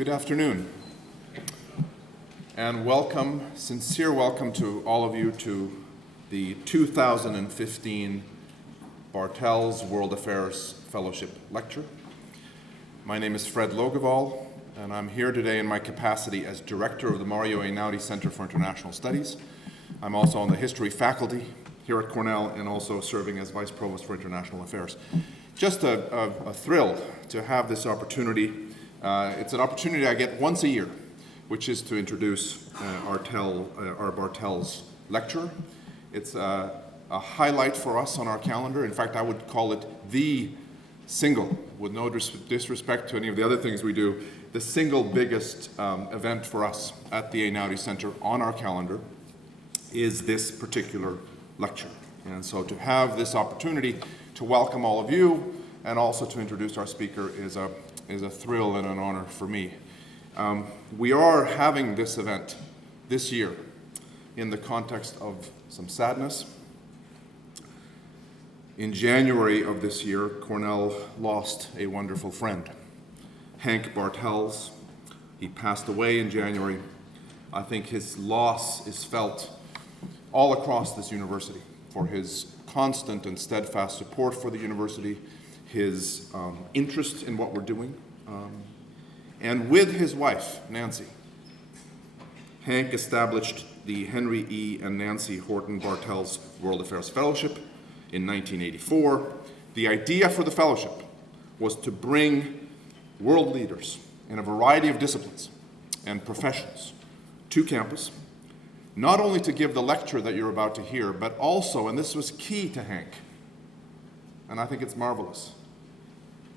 Good afternoon, and welcome, sincere welcome to all of you to the 2015 Bartels World Affairs Fellowship Lecture. My name is Fred Logeval, and I'm here today in my capacity as Director of the Mario Einaudi Center for International Studies. I'm also on the History faculty here at Cornell and also serving as Vice Provost for International Affairs. Just a thrill to have this opportunity. It's an opportunity I get once a year, which is to introduce our Bartels lecture. It's a highlight for us on our calendar. In fact, I would call it the single, with no disrespect to any of the other things we do, the single biggest event for us at the Einaudi Center on our calendar is this particular lecture. And so to have this opportunity to welcome all of you and also to introduce our speaker is a thrill and an honor for me. We are having this event this year in the context of some sadness. In January of this year, Cornell lost a wonderful friend, Hank Bartels. He passed away in January. I think his loss is felt all across this university for his constant and steadfast support for the university, his interest in what we're doing, and with his wife, Nancy. Hank established the Henry E. and Nancy Horton Bartels World Affairs Fellowship in 1984. The idea for the fellowship was to bring world leaders in a variety of disciplines and professions to campus, not only to give the lecture that you're about to hear, but also, and this was key to Hank, and I think it's marvelous,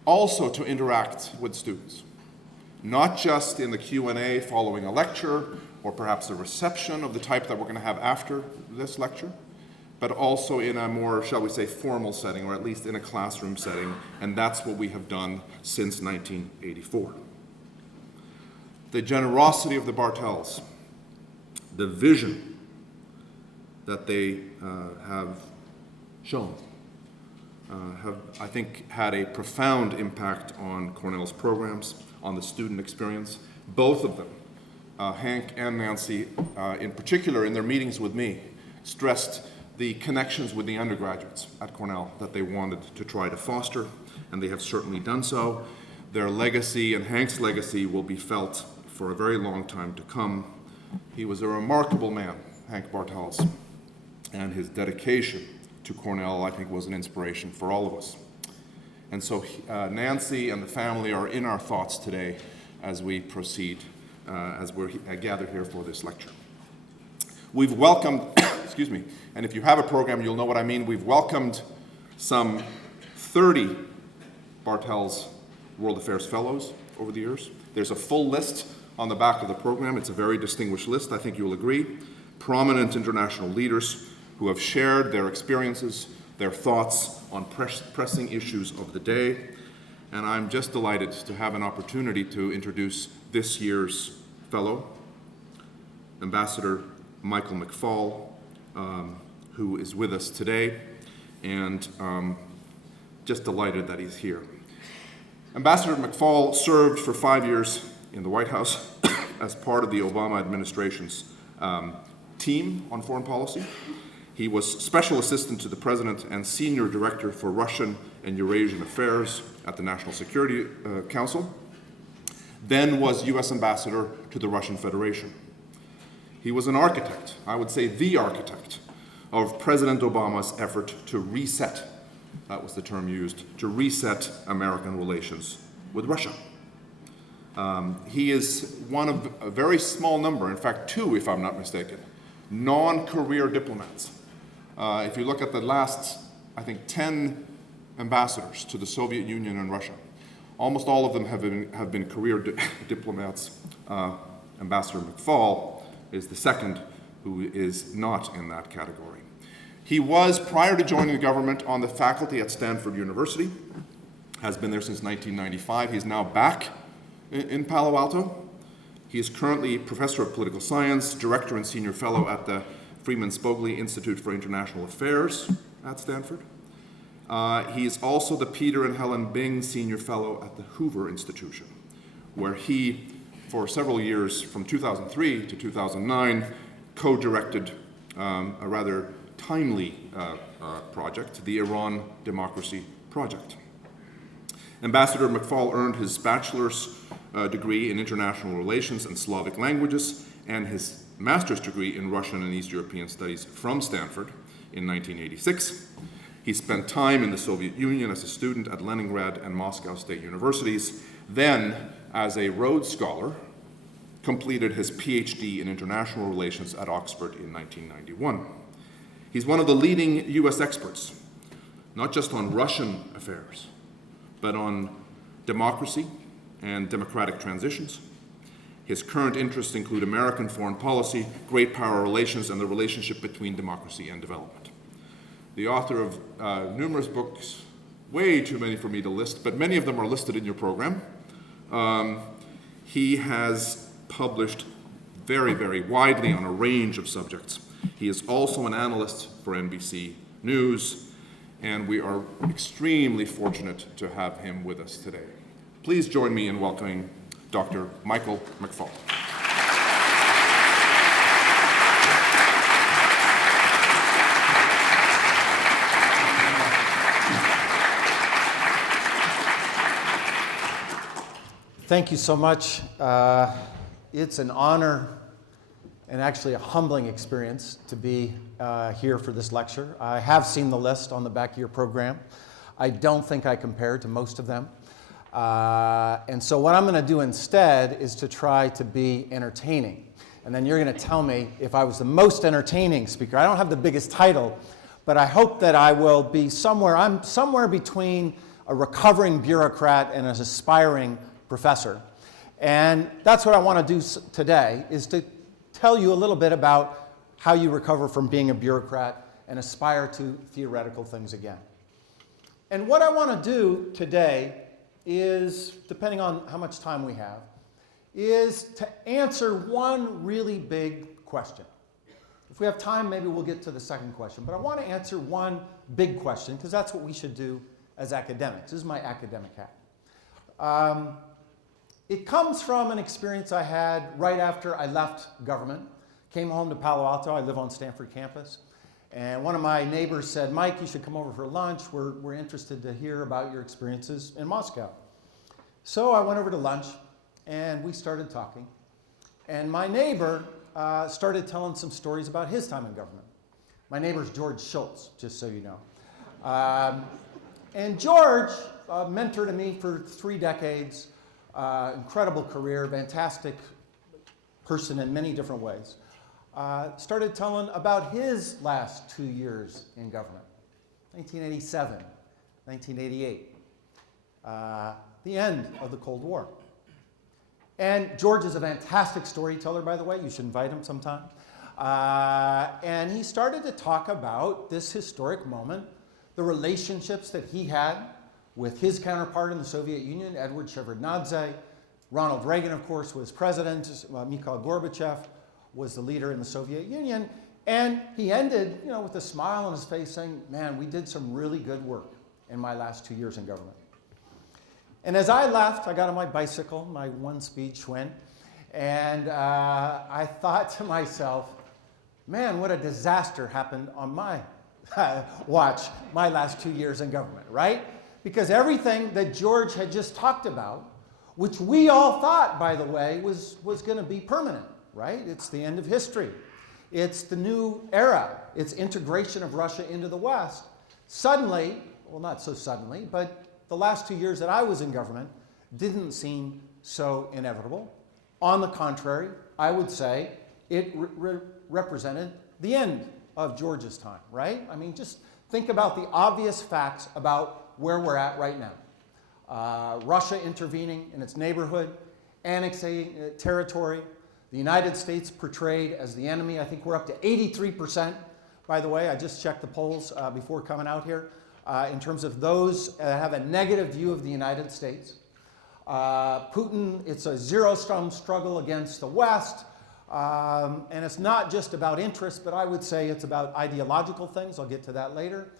also to interact with students, not just in the Q&A following a lecture or perhaps a reception of the type that we're going to have after this lecture, but also in a more, shall we say, formal setting, or at least in a classroom setting, and that's what we have done since 1984. The generosity of the Bartels, the vision that they have shown, have, I think, had a profound impact on Cornell's programs, on the student experience. Both of them, Hank and Nancy, in particular in their meetings with me, stressed the connections with the undergraduates at Cornell that they wanted to try to foster, and they have certainly done so. Their legacy and Hank's legacy will be felt for a very long time to come. He was a remarkable man, Hank Bartels, and his dedication to Cornell, I think, was an inspiration for all of us. And so Nancy and the family are in our thoughts today as we proceed, as we're gathered here for this lecture. We've welcomed, excuse me, and if you have a program, you'll know what I mean. We've welcomed some 30 Bartels World Affairs Fellows over the years. There's a full list on the back of the program. It's a very distinguished list, I think you'll agree. Prominent international leaders who have shared their experiences, their thoughts on pressing issues of the day. And I'm just delighted to have an opportunity to introduce this year's fellow, Ambassador Michael McFaul, who is with us today, and just delighted that he's here. Ambassador McFaul served for 5 years in the White House as part of the Obama administration's team on foreign policy. He was Special Assistant to the President and Senior Director for Russian and Eurasian Affairs at the National Security Council, then was U.S. Ambassador to the Russian Federation. He was an architect, I would say the architect, of President Obama's effort to reset, that was the term used, to reset American relations with Russia. He is one of a very small number, in fact 2 if I'm not mistaken, non-career diplomats. If you look at the last, I think, 10 ambassadors to the Soviet Union and Russia, almost all of them have been career diplomats. Ambassador McFaul is the second who is not in that category. He was, prior to joining the government, on the faculty at Stanford University, has been there since 1995. He's now back in Palo Alto. He is currently Professor of Political Science, Director and Senior Fellow at the Freeman Spogli Institute for International Affairs at Stanford. He is also the Peter and Helen Bing Senior Fellow at the Hoover Institution, where he for several years, from 2003 to 2009, co-directed a rather timely project, the Iran Democracy Project. Ambassador McFaul earned his bachelor's degree in international relations and Slavic languages and his master's degree in Russian and East European studies from Stanford in 1986. He spent time in the Soviet Union as a student at Leningrad and Moscow State Universities, then as a Rhodes Scholar, completed his PhD in international relations at Oxford in 1991. He's one of the leading US experts, not just on Russian affairs, but on democracy and democratic transitions. His current interests include American foreign policy, great power relations, and the relationship between democracy and development. The author of numerous books, way too many for me to list, but many of them are listed in your program. He has published very, very widely on a range of subjects. He is also an analyst for NBC News, and we are extremely fortunate to have him with us today. Please join me in welcoming Dr. Michael McFaul. Thank you so much. It's an honor and actually a humbling experience to be here for this lecture. I have seen the list on the back of your program. I don't think I compare to most of them. And so what I'm going to do instead is to try to be entertaining. And then you're going to tell me if I was the most entertaining speaker. I don't have the biggest title, but I hope that I will be I'm somewhere between a recovering bureaucrat and an aspiring professor. And that's what I want to do today, is to tell you a little bit about how you recover from being a bureaucrat and aspire to theoretical things again. And what I want to do today is, depending on how much time we have, is to answer one really big question. If we have time, maybe we'll get to the second question. But I want to answer one big question, because that's what we should do as academics. This is my academic hat. It comes from an experience I had right after I left government. Came home to Palo Alto. I live on Stanford campus. And one of my neighbors said, "Mike, you should come over for lunch. We're interested to hear about your experiences in Moscow." So I went over to lunch, and we started talking. And my neighbor started telling some stories about his time in government. My neighbor's George Schultz, just so you know. And George, a mentor to me for 3 decades, incredible career, fantastic person in many different ways, started telling about his last 2 years in government, 1987, 1988, the end of the Cold War. And George is a fantastic storyteller, by the way. You should invite him sometime. And he started to talk about this historic moment, the relationships that he had with his counterpart in the Soviet Union, Edward Shevardnadze. Ronald Reagan, of course, was president. Mikhail Gorbachev was the leader in the Soviet Union. And he ended, with a smile on his face saying, "Man, we did some really good work in my last 2 years in government." And as I left, I got on my bicycle, my one-speed Schwinn, and I thought to myself, man, what a disaster happened on my watch, my last 2 years in government, right? Because everything that George had just talked about, which we all thought, by the way, was going to be permanent, right? It's the end of history. It's the new era. It's integration of Russia into the West. Suddenly, well, not so suddenly, but the last 2 years that I was in government didn't seem so inevitable. On the contrary, I would say it represented the end of George's time, right? I mean, just think about the obvious facts about where we're at right now. Russia intervening in its neighborhood, annexing territory, the United States portrayed as the enemy. I think we're up to 83%, by the way. I just checked the polls before coming out here, in terms of those that have a negative view of the United States. Putin, it's a zero-sum struggle against the West. And it's not just about interest, but I would say it's about ideological things. I'll get to that later.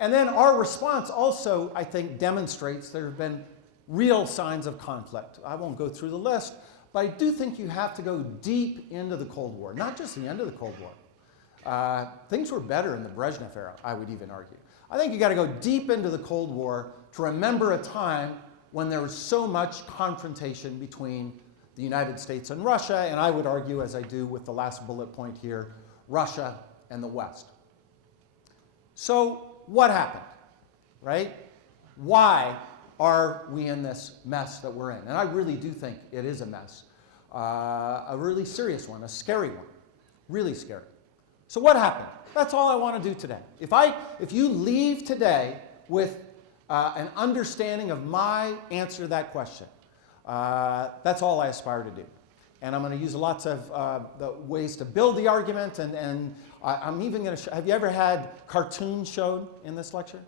And then our response also, I think, demonstrates there have been real signs of conflict. I won't go through the list, but I do think you have to go deep into the Cold War, not just the end of the Cold War. Things were better in the Brezhnev era, I would even argue. I think you got to go deep into the Cold War to remember a time when there was so much confrontation between the United States and Russia, and I would argue, as I do with the last bullet point here, Russia and the West. So what happened, right? Why are we in this mess that we're in? And I really do think it is a mess. A really serious one, a scary one, really scary. So what happened? That's all I want to do today. If you leave today with an understanding of my answer to that question, that's all I aspire to do. And I'm going to use lots of the ways to build the argument, and I'm even going to have you ever had cartoons shown in this lecture?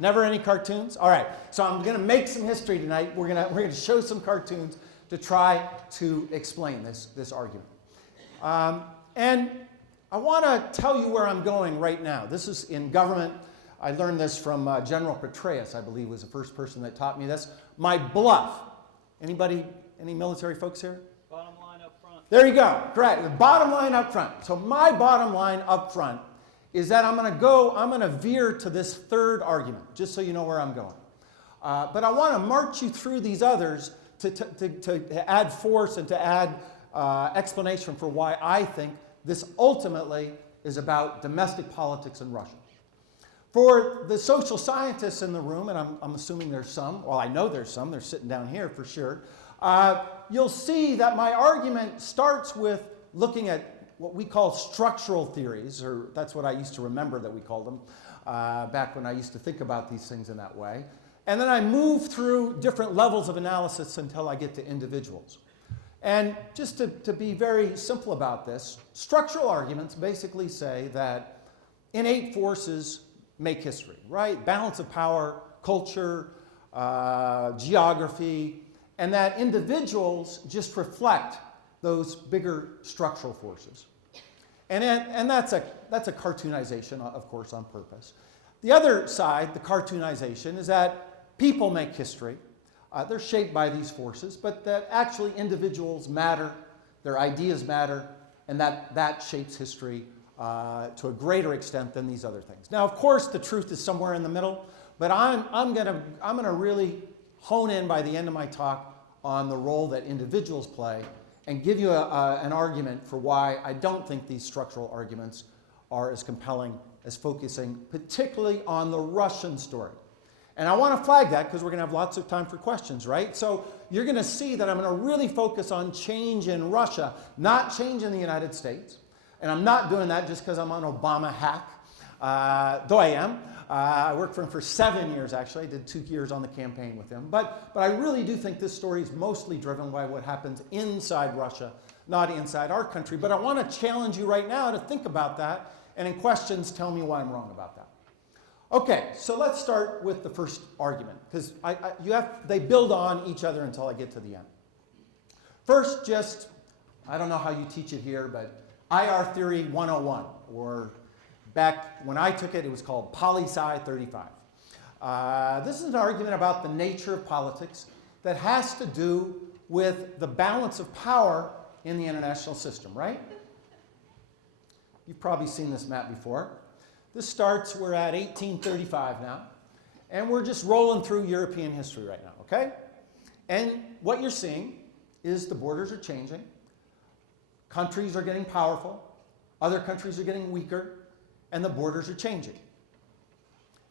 Never any cartoons? All right, so I'm going to make some history tonight. We're going to show some cartoons to try to explain this argument. And I want to tell you where I'm going right now. This is in government. I learned this from General Petraeus, I believe, was the first person that taught me this. My bluff. Anybody, any military folks here? Bottom line up front. There you go. Correct. The bottom line up front. So my bottom line up front is that I'm going to veer to this third argument, just so you know where I'm going. But I want to march you through these others to add force and to add explanation for why I think this ultimately is about domestic politics in Russia. For the social scientists in the room, and I'm assuming there's some, well, I know there's some, they're sitting down here for sure, you'll see that my argument starts with looking at what we call structural theories, or that's what I used to remember that we called them back when I used to think about these things in that way. And then I move through different levels of analysis until I get to individuals. And just to be very simple about this, structural arguments basically say that innate forces make history, right? Balance of power, culture, geography, and that individuals just reflect those bigger structural forces. And that's a cartoonization, of course, on purpose. The other side, the cartoonization, is that people make history. They're shaped by these forces, but that actually individuals matter, their ideas matter, and that shapes history to a greater extent than these other things. Now, of course, the truth is somewhere in the middle, but I'm gonna really hone in by the end of my talk on the role that individuals play and give you an argument for why I don't think these structural arguments are as compelling as focusing particularly on the Russian story. And I want to flag that because we're going to have lots of time for questions, right? So you're going to see that I'm going to really focus on change in Russia, not change in the United States. And I'm not doing that just because I'm an Obama hack, though I am. I worked for him for 7 years, actually. I did 2 years on the campaign with him. But I really do think this story is mostly driven by what happens inside Russia, not inside our country. But I want to challenge you right now to think about that, and in questions, tell me why I'm wrong about that. Okay, so let's start with the first argument, because they build on each other until I get to the end. First, just, I don't know how you teach it here, but IR Theory 101, or back when I took it, it was called Poli-Sci 35. This is an argument about the nature of politics that has to do with the balance of power in the international system, right? You've probably seen this map before. This starts, we're at 1835 now, and we're just rolling through European history right now, okay? And what you're seeing is the borders are changing, countries are getting powerful, other countries are getting weaker, and the borders are changing.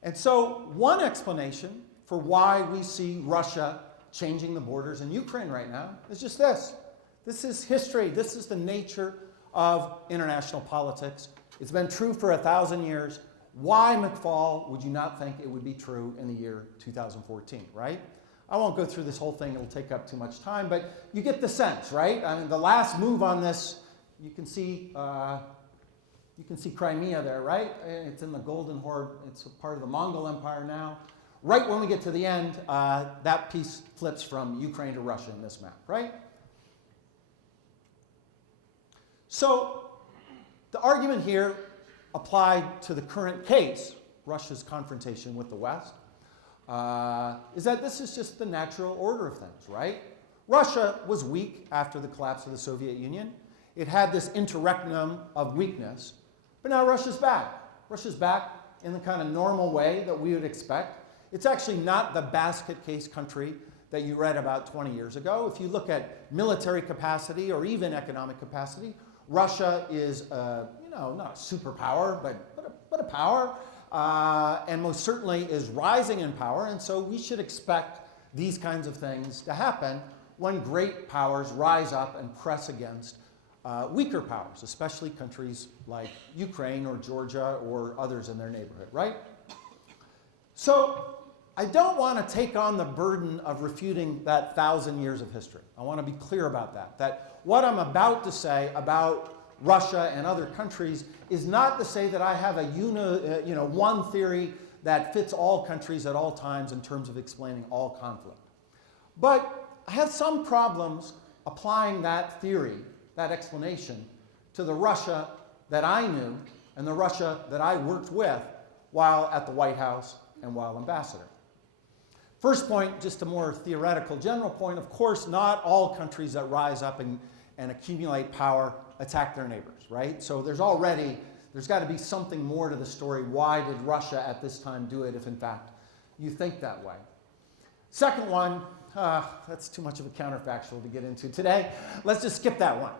And so one explanation for why we see Russia changing the borders in Ukraine right now is just this. This is history. This is the nature of international politics. It's been true for 1,000 years. Why, McFaul, would you not think it would be true in the year 2014, right? I won't go through this whole thing. It'll take up too much time, but you get the sense, right? I mean, the last move on this, you can see Crimea there, right? It's in the Golden Horde. It's a part of the Mongol Empire now. Right when we get to the end, that piece flips from Ukraine to Russia in this map, right? So the argument here applied to the current case, Russia's confrontation with the West, is that this is just the natural order of things, right? Russia was weak after the collapse of the Soviet Union. It had this interregnum of weakness, but now Russia's back. Russia's back in the kind of normal way that we would expect. It's actually not the basket case country that you read about 20 years ago. If you look at military capacity or even economic capacity, Russia is, not a superpower, but a power, and most certainly is rising in power. And so we should expect these kinds of things to happen when great powers rise up and press against weaker powers, especially countries like Ukraine or Georgia or others in their neighborhood, right? So I don't want to take on the burden of refuting that 1,000 years of history. I want to be clear about that. That what I'm about to say about Russia and other countries is not to say that I have a one theory that fits all countries at all times in terms of explaining all conflict. But I have some problems applying that theory, that explanation, to the Russia that I knew and the Russia that I worked with while at the White House and while ambassador. First point, just a more theoretical general point, of course, not all countries that rise up and accumulate power attack their neighbors, right? So there's got to be something more to the story. Why did Russia at this time do it if in fact you think that way? Second one, that's too much of a counterfactual to get into today. Let's just skip that one.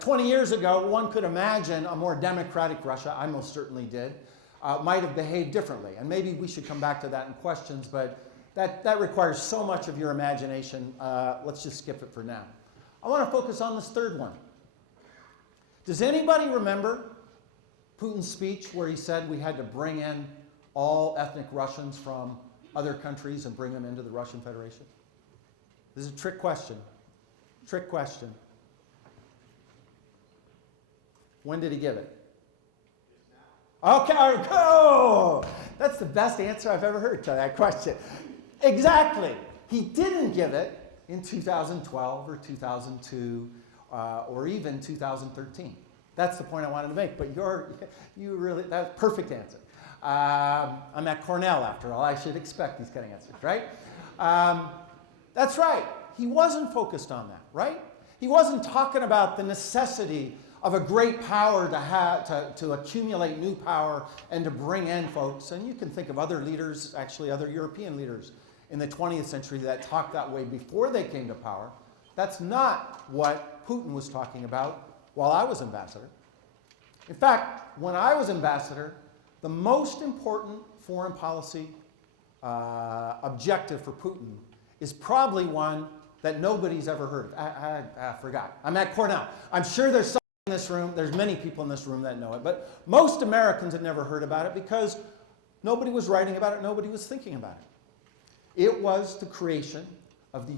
20 years ago, one could imagine a more democratic Russia, I most certainly did, might have behaved differently. And maybe we should come back to that in questions, but that requires so much of your imagination. Let's just skip it for now. I want to focus on this third one. Does anybody remember Putin's speech where he said we had to bring in all ethnic Russians from other countries and bring them into the Russian Federation? This is a trick question. Trick question. When did he give it? Okay, oh, that's the best answer I've ever heard to that question. Exactly. He didn't give it in 2012 or 2002 or even 2013. That's the point I wanted to make, but that's a perfect answer. I'm at Cornell after all. I should expect these kind of answers, right? That's right. He wasn't focused on that, right? He wasn't talking about the necessity of a great power to accumulate new power and to bring in folks. And you can think of other leaders, actually other European leaders in the 20th century that talked that way before they came to power. That's not what Putin was talking about while I was ambassador. In fact, when I was ambassador, the most important foreign policy objective for Putin is probably one that nobody's ever heard of. I forgot. I'm at Cornell. I'm sure there's some in this room, there's many people in this room that know it, but most Americans had never heard about it because nobody was writing about it, nobody was thinking about it. It was the creation of the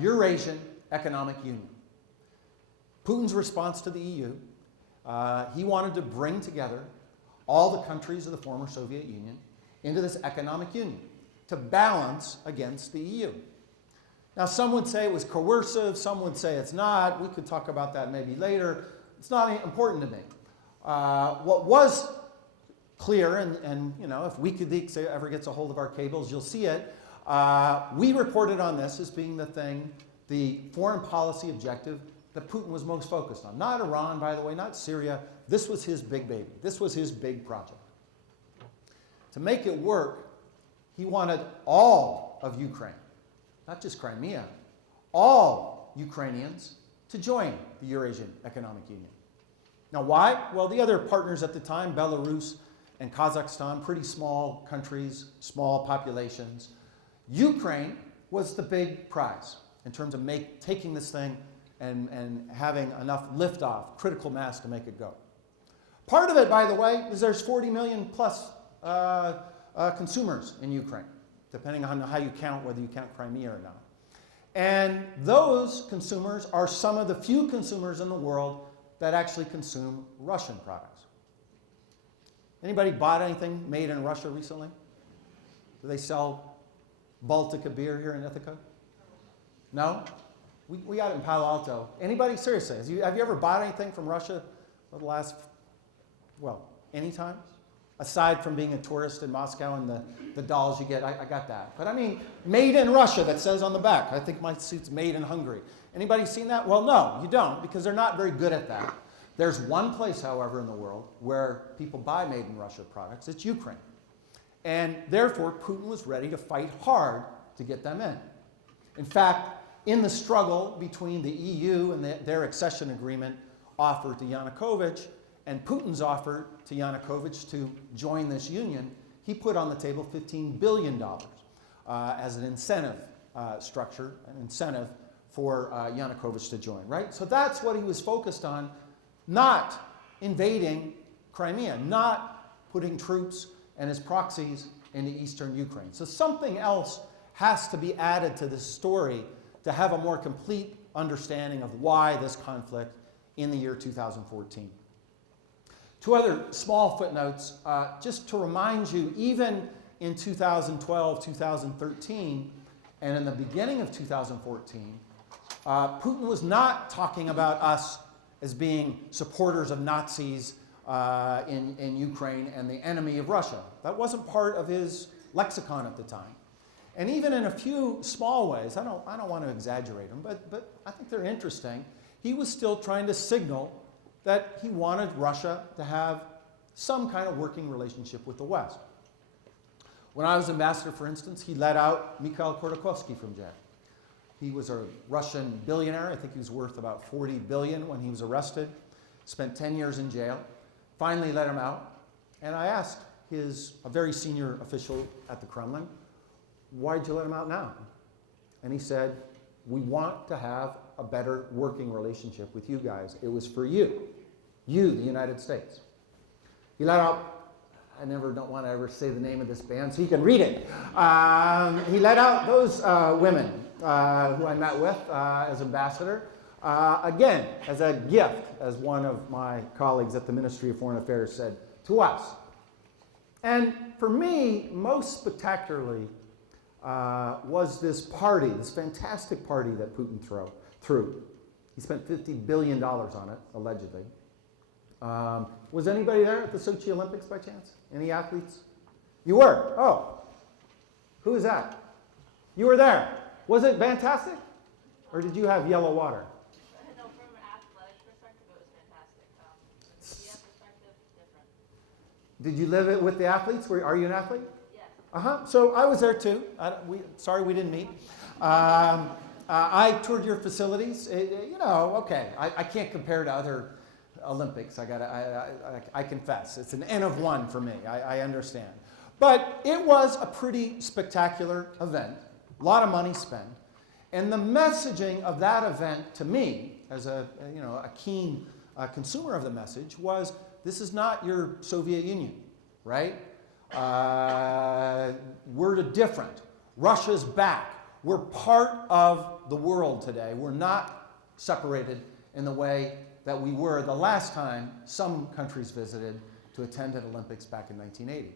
Eurasian Economic Union. Putin's response to the EU, he wanted to bring together all the countries of the former Soviet Union into this economic union to balance against the EU. Now, some would say it was coercive, some would say it's not. We could talk about that maybe later. It's not important to me. What was clear, and if WikiLeaks ever gets a hold of our cables, you'll see it. We reported on this as being the foreign policy objective that Putin was most focused on. Not Iran, by the way, not Syria. This was his big baby. This was his big project. To make it work, he wanted all of Ukraine, not just Crimea, all Ukrainians to join the Eurasian Economic Union. Now why? Well, the other partners at the time, Belarus and Kazakhstan, pretty small countries, small populations. Ukraine was the big prize in terms of taking this thing and having enough liftoff, critical mass to make it go. Part of it, by the way, is there's 40 million plus consumers in Ukraine, depending on how you count, whether you count Crimea or not. And those consumers are some of the few consumers in the world that actually consume Russian products. Anybody bought anything made in Russia recently? Do they sell Baltica beer here in Ithaca? No? We got it in Palo Alto. Anybody? Seriously, have you ever bought anything from Russia for the last, any time? aside from being a tourist in Moscow and the dolls you get, I got that. But I mean, made in Russia, that says on the back. I think my suit's made in Hungary. Anybody seen that? Well, no, you don't, because they're not very good at that. There's one place, however, in the world where people buy made in Russia products. It's Ukraine. And therefore, Putin was ready to fight hard to get them in. In fact, in the struggle between the EU and their accession agreement offer to Yanukovych and Putin's offer to Yanukovych to join this union, he put on the table $15 billion as an incentive structure, an incentive for Yanukovych to join, right? So that's what he was focused on, not invading Crimea, not putting troops and his proxies into eastern Ukraine. So something else has to be added to this story to have a more complete understanding of why this conflict in the year 2014. Two other small footnotes, just to remind you, even in 2012, 2013, and in the beginning of 2014, Putin was not talking about us as being supporters of Nazis in Ukraine and the enemy of Russia. That wasn't part of his lexicon at the time. And even in a few small ways, I don't want to exaggerate them, but I think they're interesting, he was still trying to signal that he wanted Russia to have some kind of working relationship with the West. When I was ambassador, for instance, he let out Mikhail Khodorkovsky from jail. He was a Russian billionaire. I think he was worth about $40 billion when he was arrested. Spent 10 years in jail. Finally let him out. And I asked a very senior official at the Kremlin, why'd you let him out now? And he said, we want to have a better working relationship with you guys. It was for you, the United States. He let out, I don't want to ever say the name of this band, so you can read it. He let out those women who I met with as ambassador, again, as a gift, as one of my colleagues at the Ministry of Foreign Affairs said to us. And for me, most spectacularly, was this party, this fantastic party that Putin threw. He spent $50 billion on it, allegedly. Was anybody there at the Sochi Olympics by chance? Any athletes? You were? Oh. Who is that? You were there. Was it fantastic? Or did you have yellow water? No, from an athletic perspective, it was fantastic. From a media perspective, different. Did you live it with the athletes? Are you an athlete? Yes. So I was there too. Sorry we didn't meet. I toured your facilities. Okay. I can't compare to other Olympics. I confess. It's an N of one for me. I understand. But it was a pretty spectacular event. A lot of money spent. And the messaging of that event to me, as a keen consumer of the message, was this is not your Soviet Union, right? We're different. Russia's back. We're part of the world today. We're not separated in the way that we were the last time some countries visited to attend an Olympics back in 1980.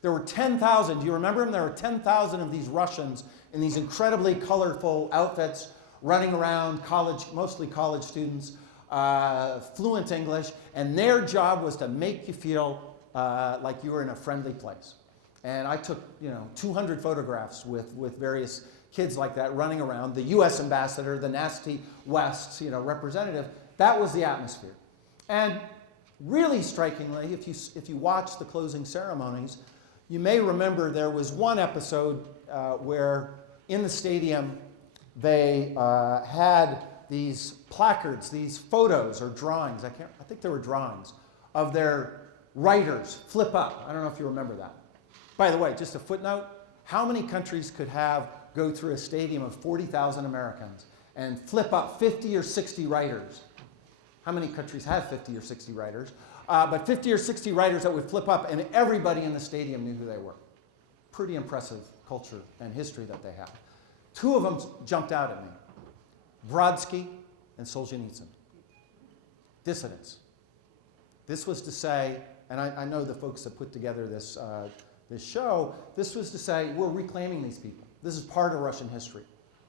There were 10,000, do you remember them? There were 10,000 of these Russians in these incredibly colorful outfits running around, mostly college students, fluent English, and their job was to make you feel like you were in a friendly place. And I took 200 photographs with various kids like that running around. The US ambassador, the nasty West representative, that was the atmosphere. And really strikingly, if you watch the closing ceremonies, you may remember there was one episode where in the stadium they had these placards, these photos or drawings, I think they were drawings, of their writers flip up. I don't know if you remember that. By the way, just a footnote, how many countries could go through a stadium of 40,000 Americans and flip up 50 or 60 writers? How many countries have 50 or 60 writers? But 50 or 60 writers that would flip up, and everybody in the stadium knew who they were. Pretty impressive culture and history that they have. Two of them jumped out at me. Brodsky and Solzhenitsyn. Dissidents. This was to say, and I know the folks that put together this show, this was to say, we're reclaiming these people. This is part of Russian history.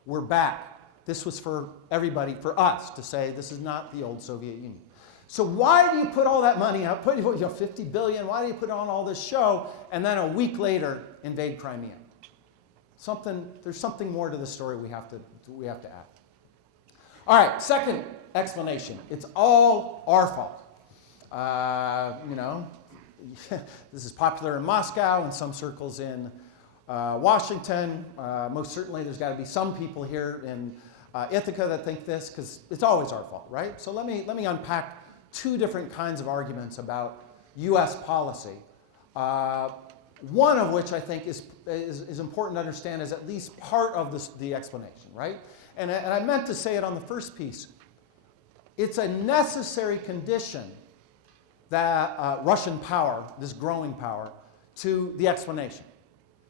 We're back. This was for everybody, for us, to say this is not the old Soviet Union. So why do you put all that money out, put 50 billion, why do you put on all this show, and then a week later invade Crimea? There's something more to the story we have to add. All right, second explanation. It's all our fault. This is popular in Moscow and some circles in Washington. Most certainly there's got to be some people here in Ithaca that think this, because it's always our fault, right? So let me unpack two different kinds of arguments about U.S. policy. One of which I think is important to understand as at least part of the explanation, right? And I meant to say it on the first piece. It's a necessary condition that Russian power, this growing power, to the explanation.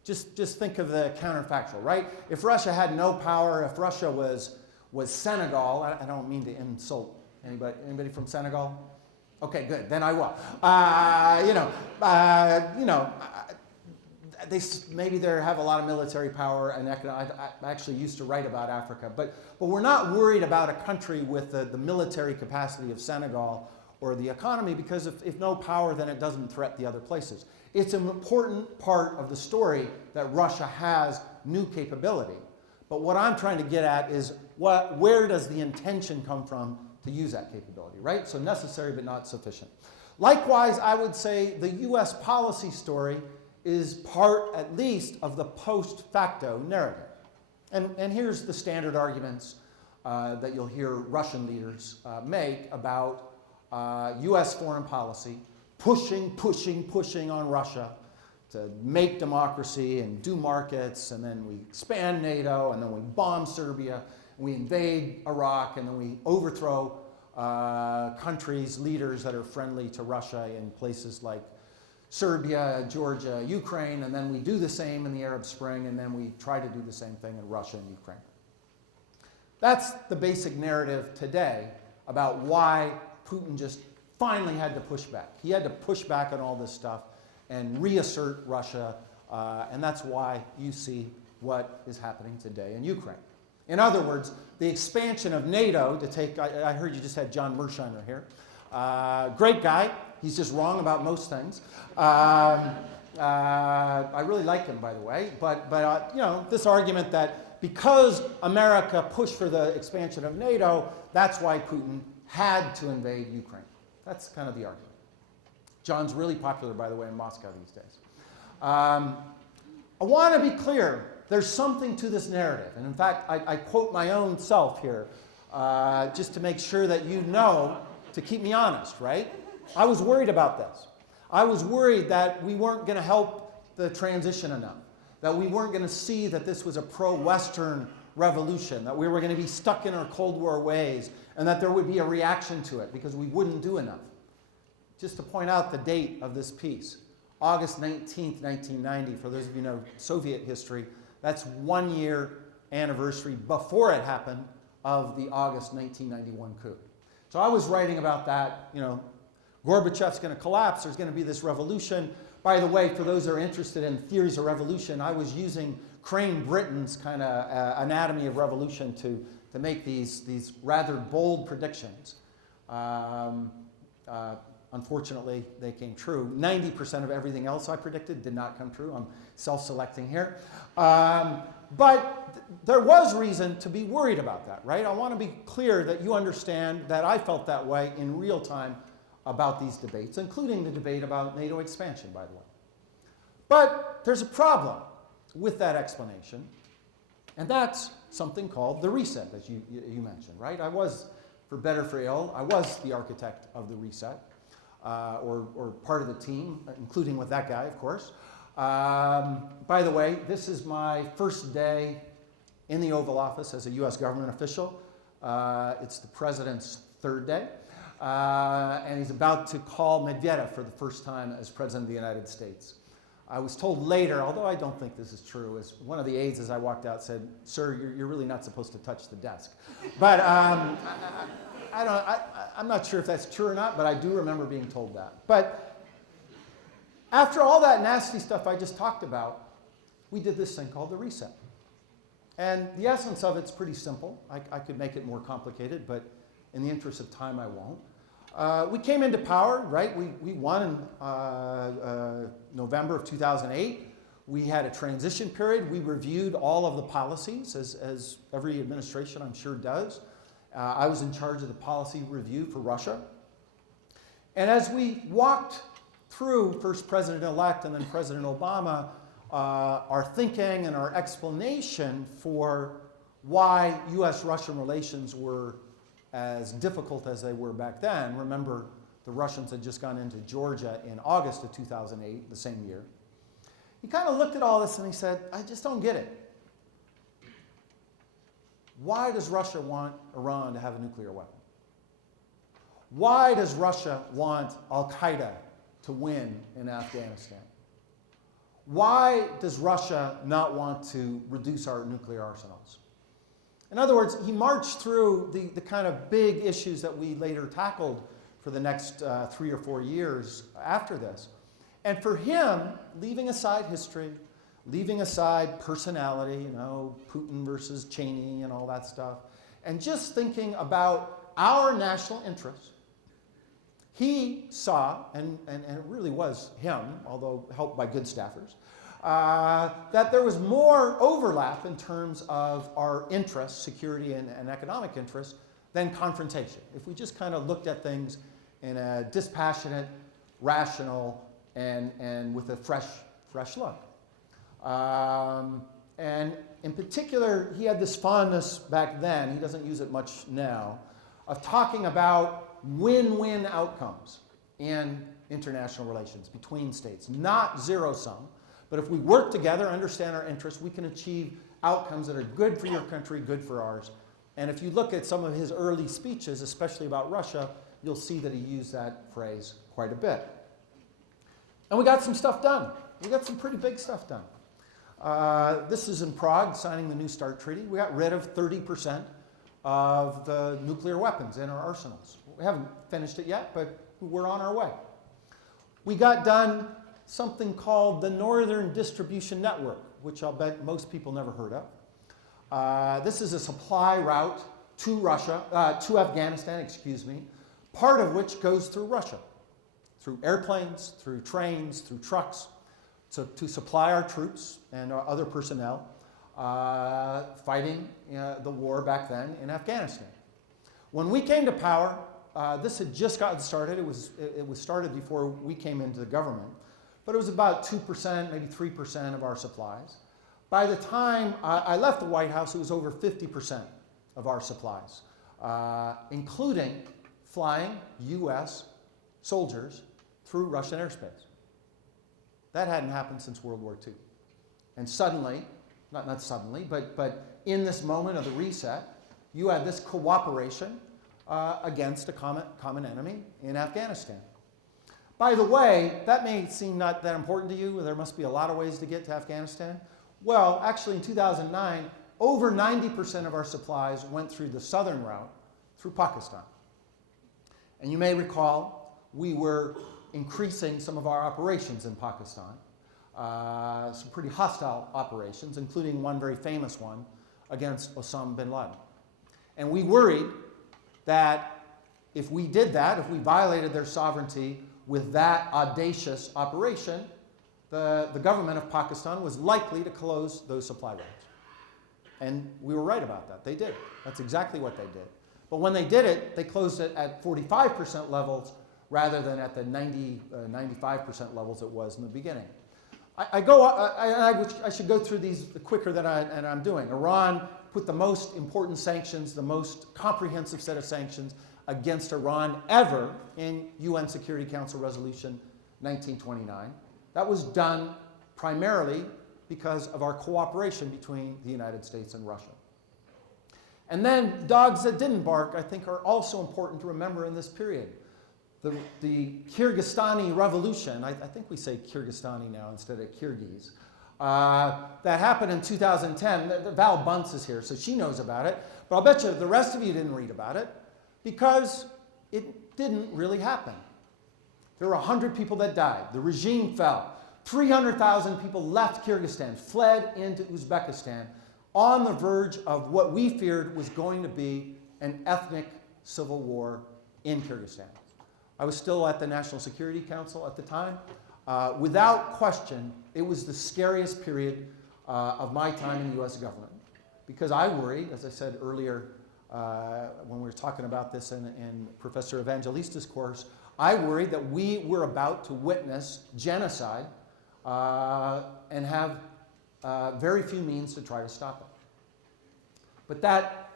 Just think of the counterfactual, right? If Russia had no power, if Russia was Senegal, I don't mean to insult anybody from Senegal? Okay, good, then I will. Maybe they have a lot of military power, and I actually used to write about Africa, but we're not worried about a country with the military capacity of Senegal or the economy, because if no power, then it doesn't threaten the other places. It's an important part of the story that Russia has new capability. But what I'm trying to get at is where does the intention come from to use that capability, right? So necessary but not sufficient. Likewise, I would say the US policy story is part, at least, of the post facto narrative. And here's the standard arguments that you'll hear Russian leaders make about US foreign policy, pushing on Russia to make democracy and do markets, and then we expand NATO, and then we bomb Serbia, and we invade Iraq, and then we overthrow countries, leaders that are friendly to Russia in places like Serbia, Georgia, Ukraine, and then we do the same in the Arab Spring, and then we try to do the same thing in Russia and Ukraine. That's the basic narrative today about why Putin just finally had to push back. He had to push back on all this stuff and reassert Russia, and that's why you see what is happening today in Ukraine. In other words, the expansion of NATO to take, I heard you just had John Mersheimer here. Great guy. He's just wrong about most things. I really like him, by the way. But this argument that because America pushed for the expansion of NATO, that's why Putin had to invade Ukraine. That's kind of the argument. John's really popular, by the way, in Moscow these days. I want to be clear. There's something to this narrative. And in fact, I quote my own self here just to make sure that you know, to keep me honest, right? I was worried about this. I was worried that we weren't going to help the transition enough, that we weren't going to see that this was a pro-Western revolution, that we were going to be stuck in our Cold War ways, and that there would be a reaction to it because we wouldn't do enough. Just to point out the date of this piece, August 19th, 1990, for those of you who know Soviet history, that's 1 year anniversary before it happened of the August 1991 coup. So I was writing about that, Gorbachev's going to collapse, there's going to be this revolution. By the way, for those that are interested in theories of revolution, I was using Crane Britton's kind of anatomy of revolution to make these rather bold predictions. Unfortunately, they came true. 90% of everything else I predicted did not come true. I'm self-selecting here. But there was reason to be worried about that, right? I want to be clear that you understand that I felt that way in real time about these debates, including the debate about NATO expansion, by the way. But there's a problem with that explanation, and that's something called the reset, as you mentioned, right? I was, for better for ill, I was the architect of the reset, or part of the team, including with that guy, of course. By the way, this is my first day in the Oval Office as a US government official. It's the president's third day. And he's about to call Medvedev for the first time as president of the United States. I was told later, although I don't think this is true, as one of the aides as I walked out said, "Sir, you're really not supposed to touch the desk." But I'm not sure if that's true or not, but I do remember being told that. But after all that nasty stuff I just talked about, we did this thing called the reset. And the essence of it's pretty simple. I could make it more complicated, but in the interest of time, I won't. We came into power, right? We won in November of 2008. We had a transition period. We reviewed all of the policies, as every administration, I'm sure, does. I was in charge of the policy review for Russia. And as we walked through first President-elect and then President Obama, our thinking and our explanation for why U.S.-Russian relations were as difficult as they were back then. Remember, the Russians had just gone into Georgia in August of 2008, the same year. He kind of looked at all this and he said, I just don't get it. Why does Russia want Iran to have a nuclear weapon? Why does Russia want Al-Qaeda to win in Afghanistan? Why does Russia not want to reduce our nuclear arsenals? In other words, he marched through the kind of big issues that we later tackled for the next 3 or 4 years after this. And for him, leaving aside history, leaving aside personality, Putin versus Cheney and all that stuff, and just thinking about our national interests, he saw, and it really was him, although helped by good staffers, that there was more overlap in terms of our interests, security and economic interests, than confrontation. If we just kind of looked at things in a dispassionate, rational, and with a fresh look. And in particular, he had this fondness back then, he doesn't use it much now, of talking about win-win outcomes in international relations between states. Not zero-sum, but if we work together, understand our interests, we can achieve outcomes that are good for your country, good for ours. And if you look at some of his early speeches, especially about Russia, you'll see that he used that phrase quite a bit. And we got some stuff done. We got some pretty big stuff done. This is in Prague, signing the New START Treaty. We got rid of 30% of the nuclear weapons in our arsenals. We haven't finished it yet, but we're on our way. We got done something called the Northern Distribution Network, which I'll bet most people never heard of. This is a supply route to Russia, to Afghanistan, excuse me, part of which goes through Russia, through airplanes, through trains, through trucks, so to supply our troops and our other personnel fighting the war back then in Afghanistan. When we came to power, this had just gotten started. It was started before we came into the government, but it was about 2%, maybe 3% of our supplies. By the time I left the White House, it was over 50% of our supplies, including flying U.S. soldiers through Russian airspace. That hadn't happened since World War II. And suddenly, not suddenly, but in this moment of the reset, you had this cooperation against a common enemy in Afghanistan. By the way, that may seem not that important to you. There must be a lot of ways to get to Afghanistan. Well, actually in 2009, over 90% of our supplies went through the southern route, through Pakistan. And you may recall, we were increasing some of our operations in Pakistan, some pretty hostile operations, including one very famous one against Osama bin Laden. And we worried that if we did that, if we violated their sovereignty with that audacious operation, the government of Pakistan was likely to close those supply routes. And we were right about that. They did. That's exactly what they did. But when they did it, they closed it at 45% levels rather than at the 95% levels it was in the beginning. I should go through these quicker than I'm doing. Iran put the most important sanctions, the most comprehensive set of sanctions against Iran ever in UN Security Council Resolution 1929. That was done primarily because of our cooperation between the United States and Russia. And then dogs that didn't bark, I think, are also important to remember in this period. The Kyrgyzstani revolution, I think we say Kyrgyzstani now instead of Kyrgyz, that happened in 2010. Val Bunce is here, so she knows about it. But I'll bet you the rest of you didn't read about it because it didn't really happen. There were 100 people that died. The regime fell. 300,000 people left Kyrgyzstan, fled into Uzbekistan, on the verge of what we feared was going to be an ethnic civil war in Kyrgyzstan. I was still at the National Security Council at the time. Without question, it was the scariest period of my time in the US government, because I worried, as I said earlier when we were talking about this in Professor Evangelista's course, I worried that we were about to witness genocide and have very few means to try to stop it. But that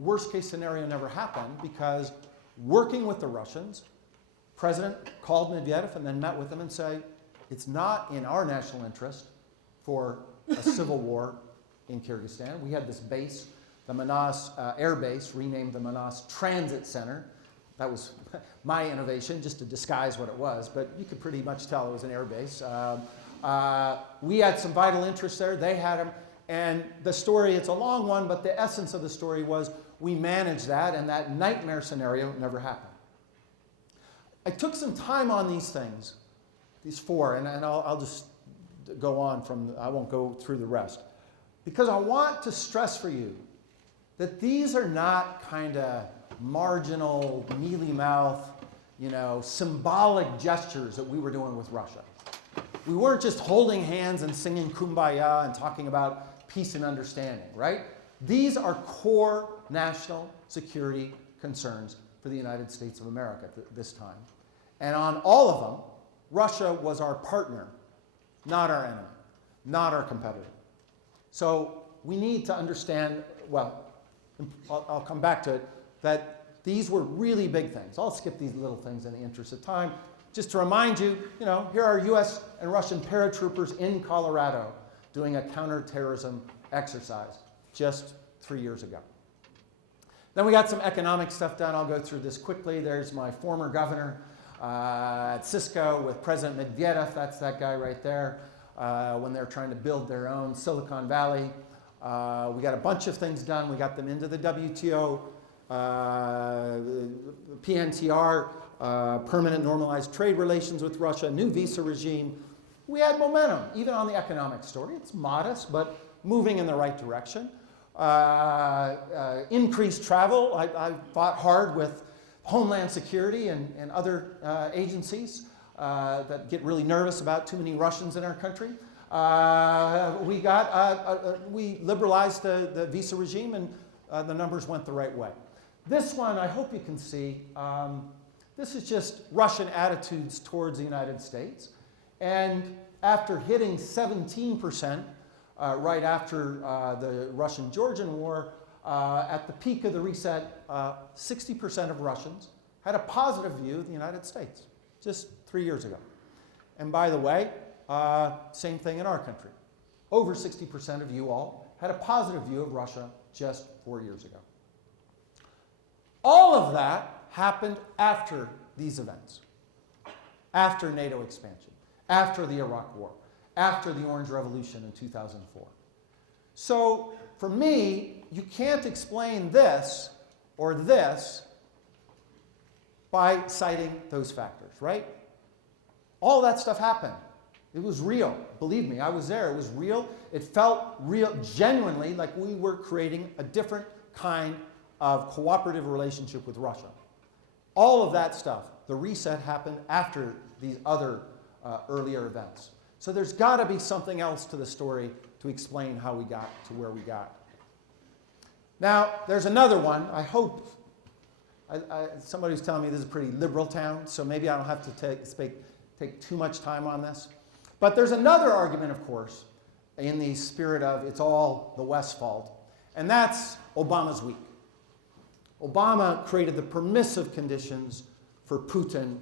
worst case scenario never happened, because working with the Russians, President called Medvedev and then met with him and said, it's not in our national interest for a civil war in Kyrgyzstan. We had this base, the Manas Air Base, renamed the Manas Transit Center. That was my innovation, just to disguise what it was, but you could pretty much tell it was an air base. We had some vital interests there, they had them, and the story, it's a long one, but the essence of the story was we managed that, and that nightmare scenario never happened. I took some time on these things, these four, and I'll just go on from, I won't go through the rest, because I want to stress for you that these are not kind of marginal, mealy-mouth, symbolic gestures that we were doing with Russia. We weren't just holding hands and singing Kumbaya and talking about peace and understanding, right? These are core national security concerns for the United States of America at this time. And on all of them, Russia was our partner, not our enemy, not our competitor. So we need to understand, well, I'll come back to it, that these were really big things. I'll skip these little things in the interest of time. Just to remind you, here are US and Russian paratroopers in Colorado doing a counterterrorism exercise just 3 years ago. Then we got some economic stuff done. I'll go through this quickly. There's my former governor at Cisco with President Medvedev. That's that guy right there when they're trying to build their own Silicon Valley. We got a bunch of things done. We got them into the WTO, PNTR, permanent normalized trade relations with Russia, new visa regime. We had momentum, even on the economic story. It's modest, but moving in the right direction. Increased travel. I fought hard with Homeland Security and other agencies that get really nervous about too many Russians in our country. We liberalized the visa regime, and the numbers went the right way. This one, I hope you can see, this is just Russian attitudes towards the United States. And after hitting 17% right after the Russian-Georgian War, at the peak of the reset, 60% of Russians had a positive view of the United States just 3 years ago. And by the way, same thing in our country. Over 60% of you all had a positive view of Russia just 4 years ago. All of that happened after these events, after NATO expansion, after the Iraq War, after the Orange Revolution in 2004. So for me, you can't explain this or this by citing those factors, right? All that stuff happened. It was real. Believe me, I was there. It was real. It felt real, genuinely like we were creating a different kind of cooperative relationship with Russia. All of that stuff, the reset happened after these other earlier events. So there's got to be something else to the story to explain how we got to where we got. Now, there's another one. I hope, somebody's telling me this is a pretty liberal town, so maybe I don't have to take too much time on this. But there's another argument, of course, in the spirit of it's all the West's fault, and that's Obama's weak. Obama created the permissive conditions for Putin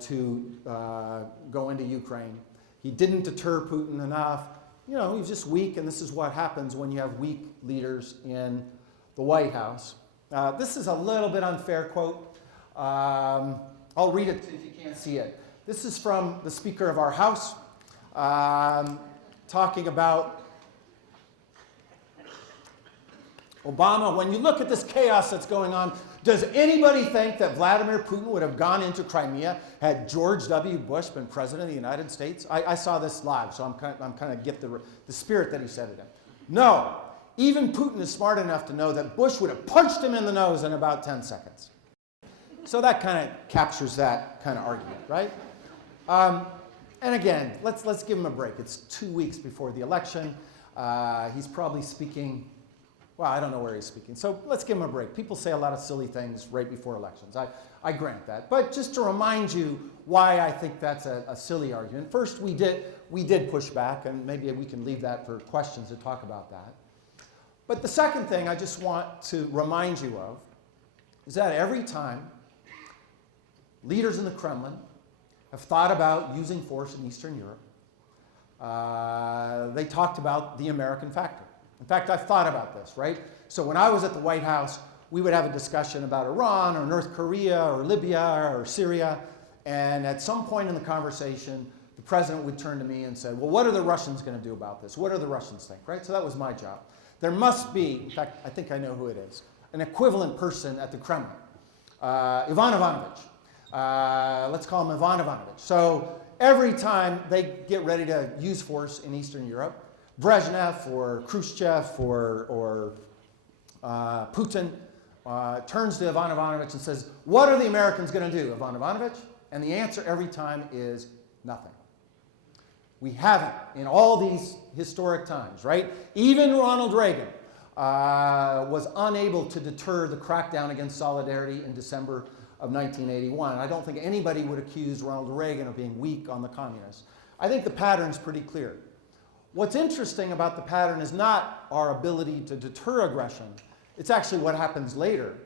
to go into Ukraine. He didn't deter Putin enough. He was just weak, and this is what happens when you have weak leaders in the White House. This is a little bit unfair quote. I'll read it if you can't see it. This is from the Speaker of our House, talking about Obama. When you look at this chaos that's going on, does anybody think that Vladimir Putin would have gone into Crimea had George W. Bush been president of the United States? I saw this live, so I'm kind of get the spirit that he said it in. No, even Putin is smart enough to know that Bush would have punched him in the nose in about 10 seconds. So that kind of captures that kind of argument, right? And again, let's give him a break. It's 2 weeks before the election. He's probably speaking, well, I don't know where he's speaking. So let's give him a break. People say a lot of silly things right before elections. I grant that. But just to remind you why I think that's a silly argument. First, we did push back, and maybe we can leave that for questions to talk about that. But the second thing I just want to remind you of is that every time leaders in the Kremlin have thought about using force in Eastern Europe, they talked about the American factor. In fact, I've thought about this, right? So when I was at the White House, we would have a discussion about Iran or North Korea or Libya or Syria, and at some point in the conversation, the president would turn to me and say, well, what are the Russians going to do about this? What do the Russians think, right? So that was my job. There must be, in fact, I think I know who it is, an equivalent person at the Kremlin, Ivan Ivanovich. Let's call him Ivan Ivanovich. So every time they get ready to use force in Eastern Europe, Brezhnev or Khrushchev or Putin turns to Ivan Ivanovich and says, what are the Americans going to do, Ivan Ivanovich? And the answer every time is nothing. We haven't in all these historic times, right? Even Ronald Reagan was unable to deter the crackdown against Solidarity in December of 1981. I don't think anybody would accuse Ronald Reagan of being weak on the communists. I think the pattern's pretty clear. What's interesting about the pattern is not our ability to deter aggression. It's actually what happens later.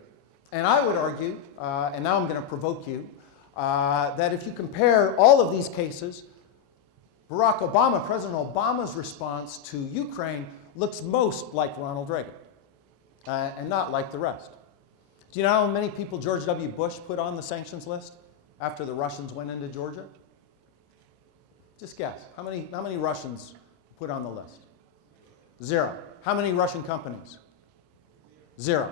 And I would argue, and now I'm going to provoke you, that if you compare all of these cases, Barack Obama, President Obama's response to Ukraine looks most like Ronald Reagan, and not like the rest. Do you know how many people George W. Bush put on the sanctions list after the Russians went into Georgia? Just guess. How many Russians put on the list? 0. How many Russian companies? 0.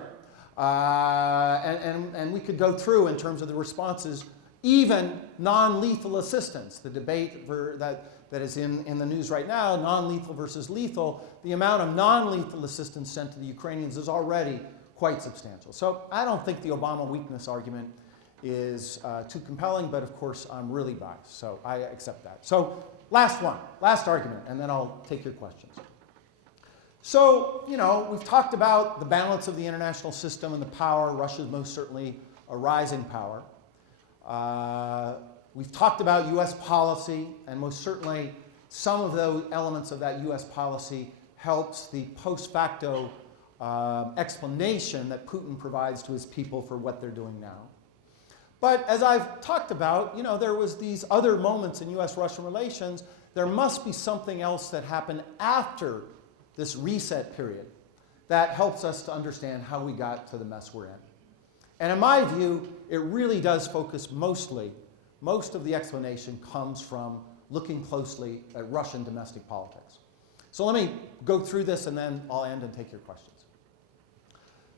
And we could go through in terms of the responses, even non-lethal assistance, the debate that is in the news right now, non-lethal versus lethal, the amount of non-lethal assistance sent to the Ukrainians is already quite substantial. So I don't think the Obama weakness argument is too compelling, but of course I'm really biased, so I accept that. So last argument, and then I'll take your questions. So, we've talked about the balance of the international system and the power. Russia's most certainly a rising power. We've talked about U.S. policy, and most certainly some of those elements of that U.S. policy helps the post facto explanation that Putin provides to his people for what they're doing now. But as I've talked about, there was these other moments in U.S.-Russian relations. There must be something else that happened after this reset period that helps us to understand how we got to the mess we're in. And in my view, it really does focus most of the explanation comes from looking closely at Russian domestic politics. So let me go through this and then I'll end and take your questions.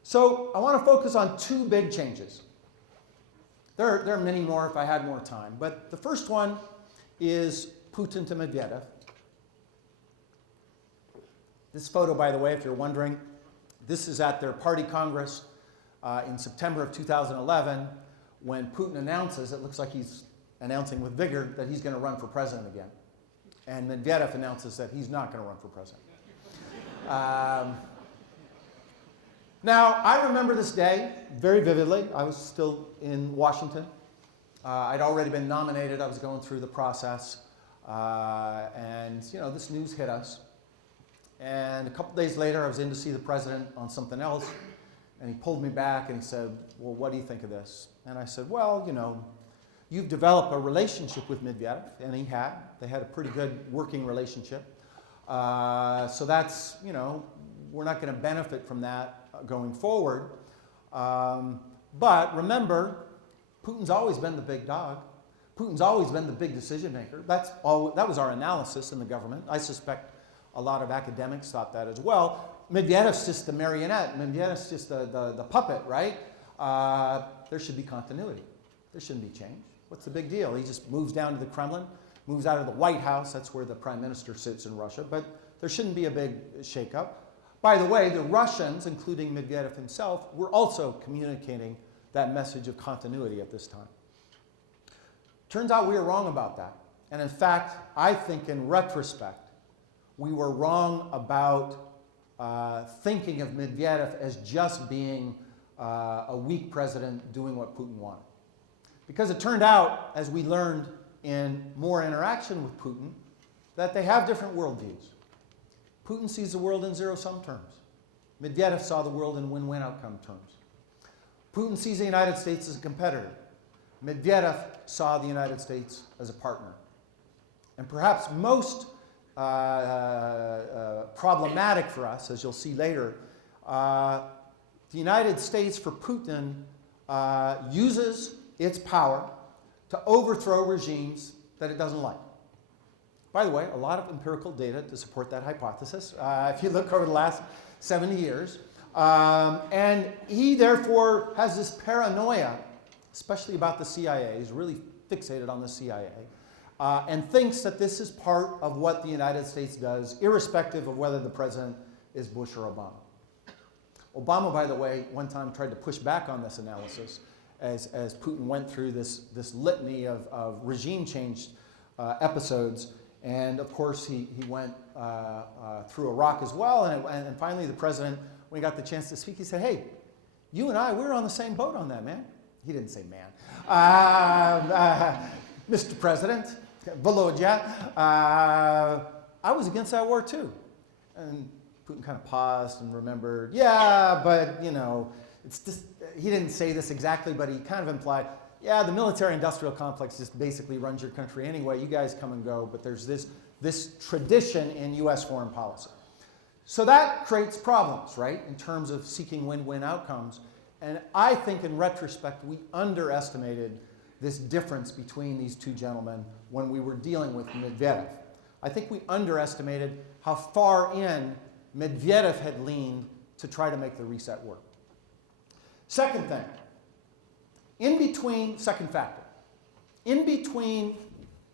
So I want to focus on 2 big changes. There are many more if I had more time, but the first one is Putin to Medvedev. This photo, by the way, if you're wondering, this is at their party congress in September of 2011 when Putin announces, it looks like he's announcing with vigor, that he's going to run for president again. And Medvedev announces that he's not going to run for president. Now, I remember this day very vividly. I was still in Washington. I'd already been nominated. I was going through the process. And this news hit us. And a couple days later, I was in to see the president on something else. And he pulled me back and he said, well, what do you think of this? And I said, well, you've developed a relationship with Medvedev. And he had. They had a pretty good working relationship. So that's, we're not going to benefit from that going forward. But remember, Putin's always been the big dog. Putin's always been the big decision maker. That was our analysis in the government. I suspect a lot of academics thought that as well. Medvedev's just the marionette. Medvedev's just the puppet, right? There should be continuity. There shouldn't be change. What's the big deal? He just moves down to the Kremlin, moves out of the White House. That's where the prime minister sits in Russia. But there shouldn't be a big shakeup. By the way, the Russians, including Medvedev himself, were also communicating that message of continuity at this time. Turns out we were wrong about that. And in fact, I think in retrospect, we were wrong about thinking of Medvedev as just being a weak president doing what Putin wanted. Because it turned out, as we learned in more interaction with Putin, that they have different worldviews. Putin sees the world in zero-sum terms. Medvedev saw the world in win-win outcome terms. Putin sees the United States as a competitor. Medvedev saw the United States as a partner. And perhaps most problematic for us, as you'll see later, the United States, for Putin, uses its power to overthrow regimes that it doesn't like. By the way, a lot of empirical data to support that hypothesis, if you look over the last 70 years. And he, therefore, has this paranoia, especially about the CIA. He's really fixated on the CIA. And thinks that this is part of what the United States does, irrespective of whether the president is Bush or Obama. Obama, by the way, one time tried to push back on this analysis as Putin went through this litany of regime change episodes. And of course, he went through Iraq as well. And finally, the president, when he got the chance to speak, he said, "Hey, you and I, we're on the same boat on that, man." He didn't say man. Mr. President, Volodya, I was against that war too. And Putin kind of paused and remembered, yeah, but you know, it's just, he didn't say this exactly, but he kind of implied, yeah, the military-industrial complex just basically runs your country anyway. You guys come and go, but there's this tradition in U.S. foreign policy. So that creates problems, right, in terms of seeking win-win outcomes. And I think in retrospect, we underestimated this difference between these two gentlemen when we were dealing with Medvedev. I think we underestimated how far in Medvedev had leaned to try to make the reset work. Second thing, second factor, in between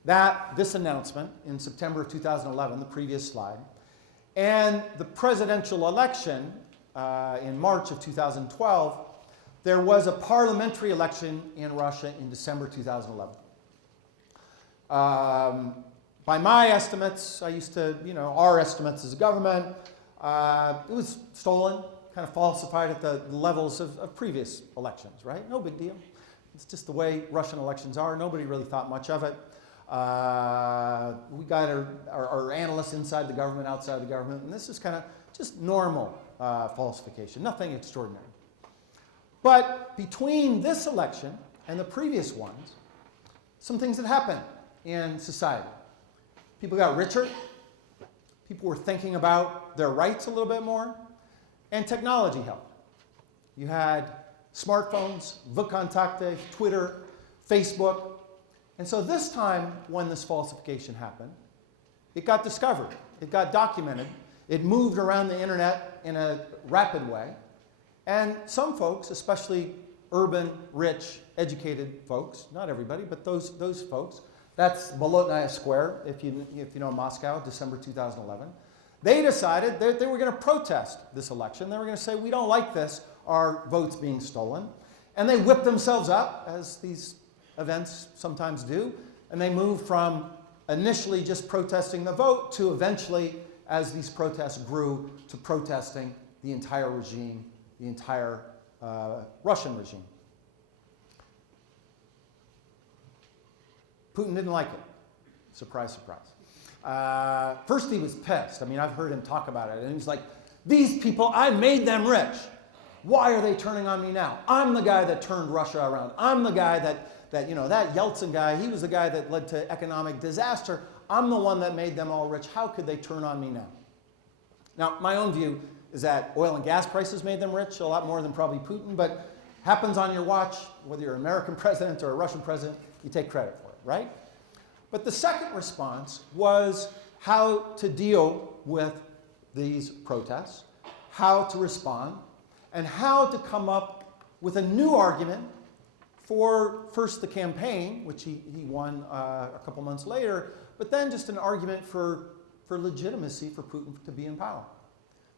this announcement in September of 2011, the previous slide, and the presidential election in March of 2012, there was a parliamentary election in Russia in December 2011. By my estimates, I used to, our estimates as a government, it was stolen, kind of falsified at the levels of previous elections, right? No big deal. It's just the way Russian elections are. Nobody really thought much of it. We got our analysts inside the government, outside the government, and this is kind of just normal falsification, nothing extraordinary. But between this election and the previous ones, some things had happened in society. People got richer, people were thinking about their rights a little bit more, and technology helped. You had smartphones, VKontakte, Twitter, Facebook. And so this time, when this falsification happened, it got discovered, it got documented, it moved around the internet in a rapid way. And some folks, especially urban, rich, educated folks, not everybody, but those folks, that's Bolotnaya Square, if you know Moscow, December 2011, they decided that they were going to protest this election. They were going to say, we don't like this, our votes being stolen. And they whipped themselves up, as these events sometimes do, and they moved from initially just protesting the vote to eventually, as these protests grew, to protesting the entire regime, the entire Russian regime. Putin didn't like it. Surprise, surprise. First he was pissed. I mean, I've heard him talk about it, and he's like, these people, I made them rich. Why are they turning on me now? I'm the guy that turned Russia around. I'm the guy that Yeltsin guy, he was the guy that led to economic disaster. I'm the one that made them all rich. How could they turn on me now? Now, my own view is that oil and gas prices made them rich, a lot more than probably Putin, but happens on your watch, whether you're an American president or a Russian president, you take credit for it, right? But the second response was how to deal with these protests, how to respond, and how to come up with a new argument for first the campaign, which he won a couple months later, but then just an argument for legitimacy for Putin to be in power.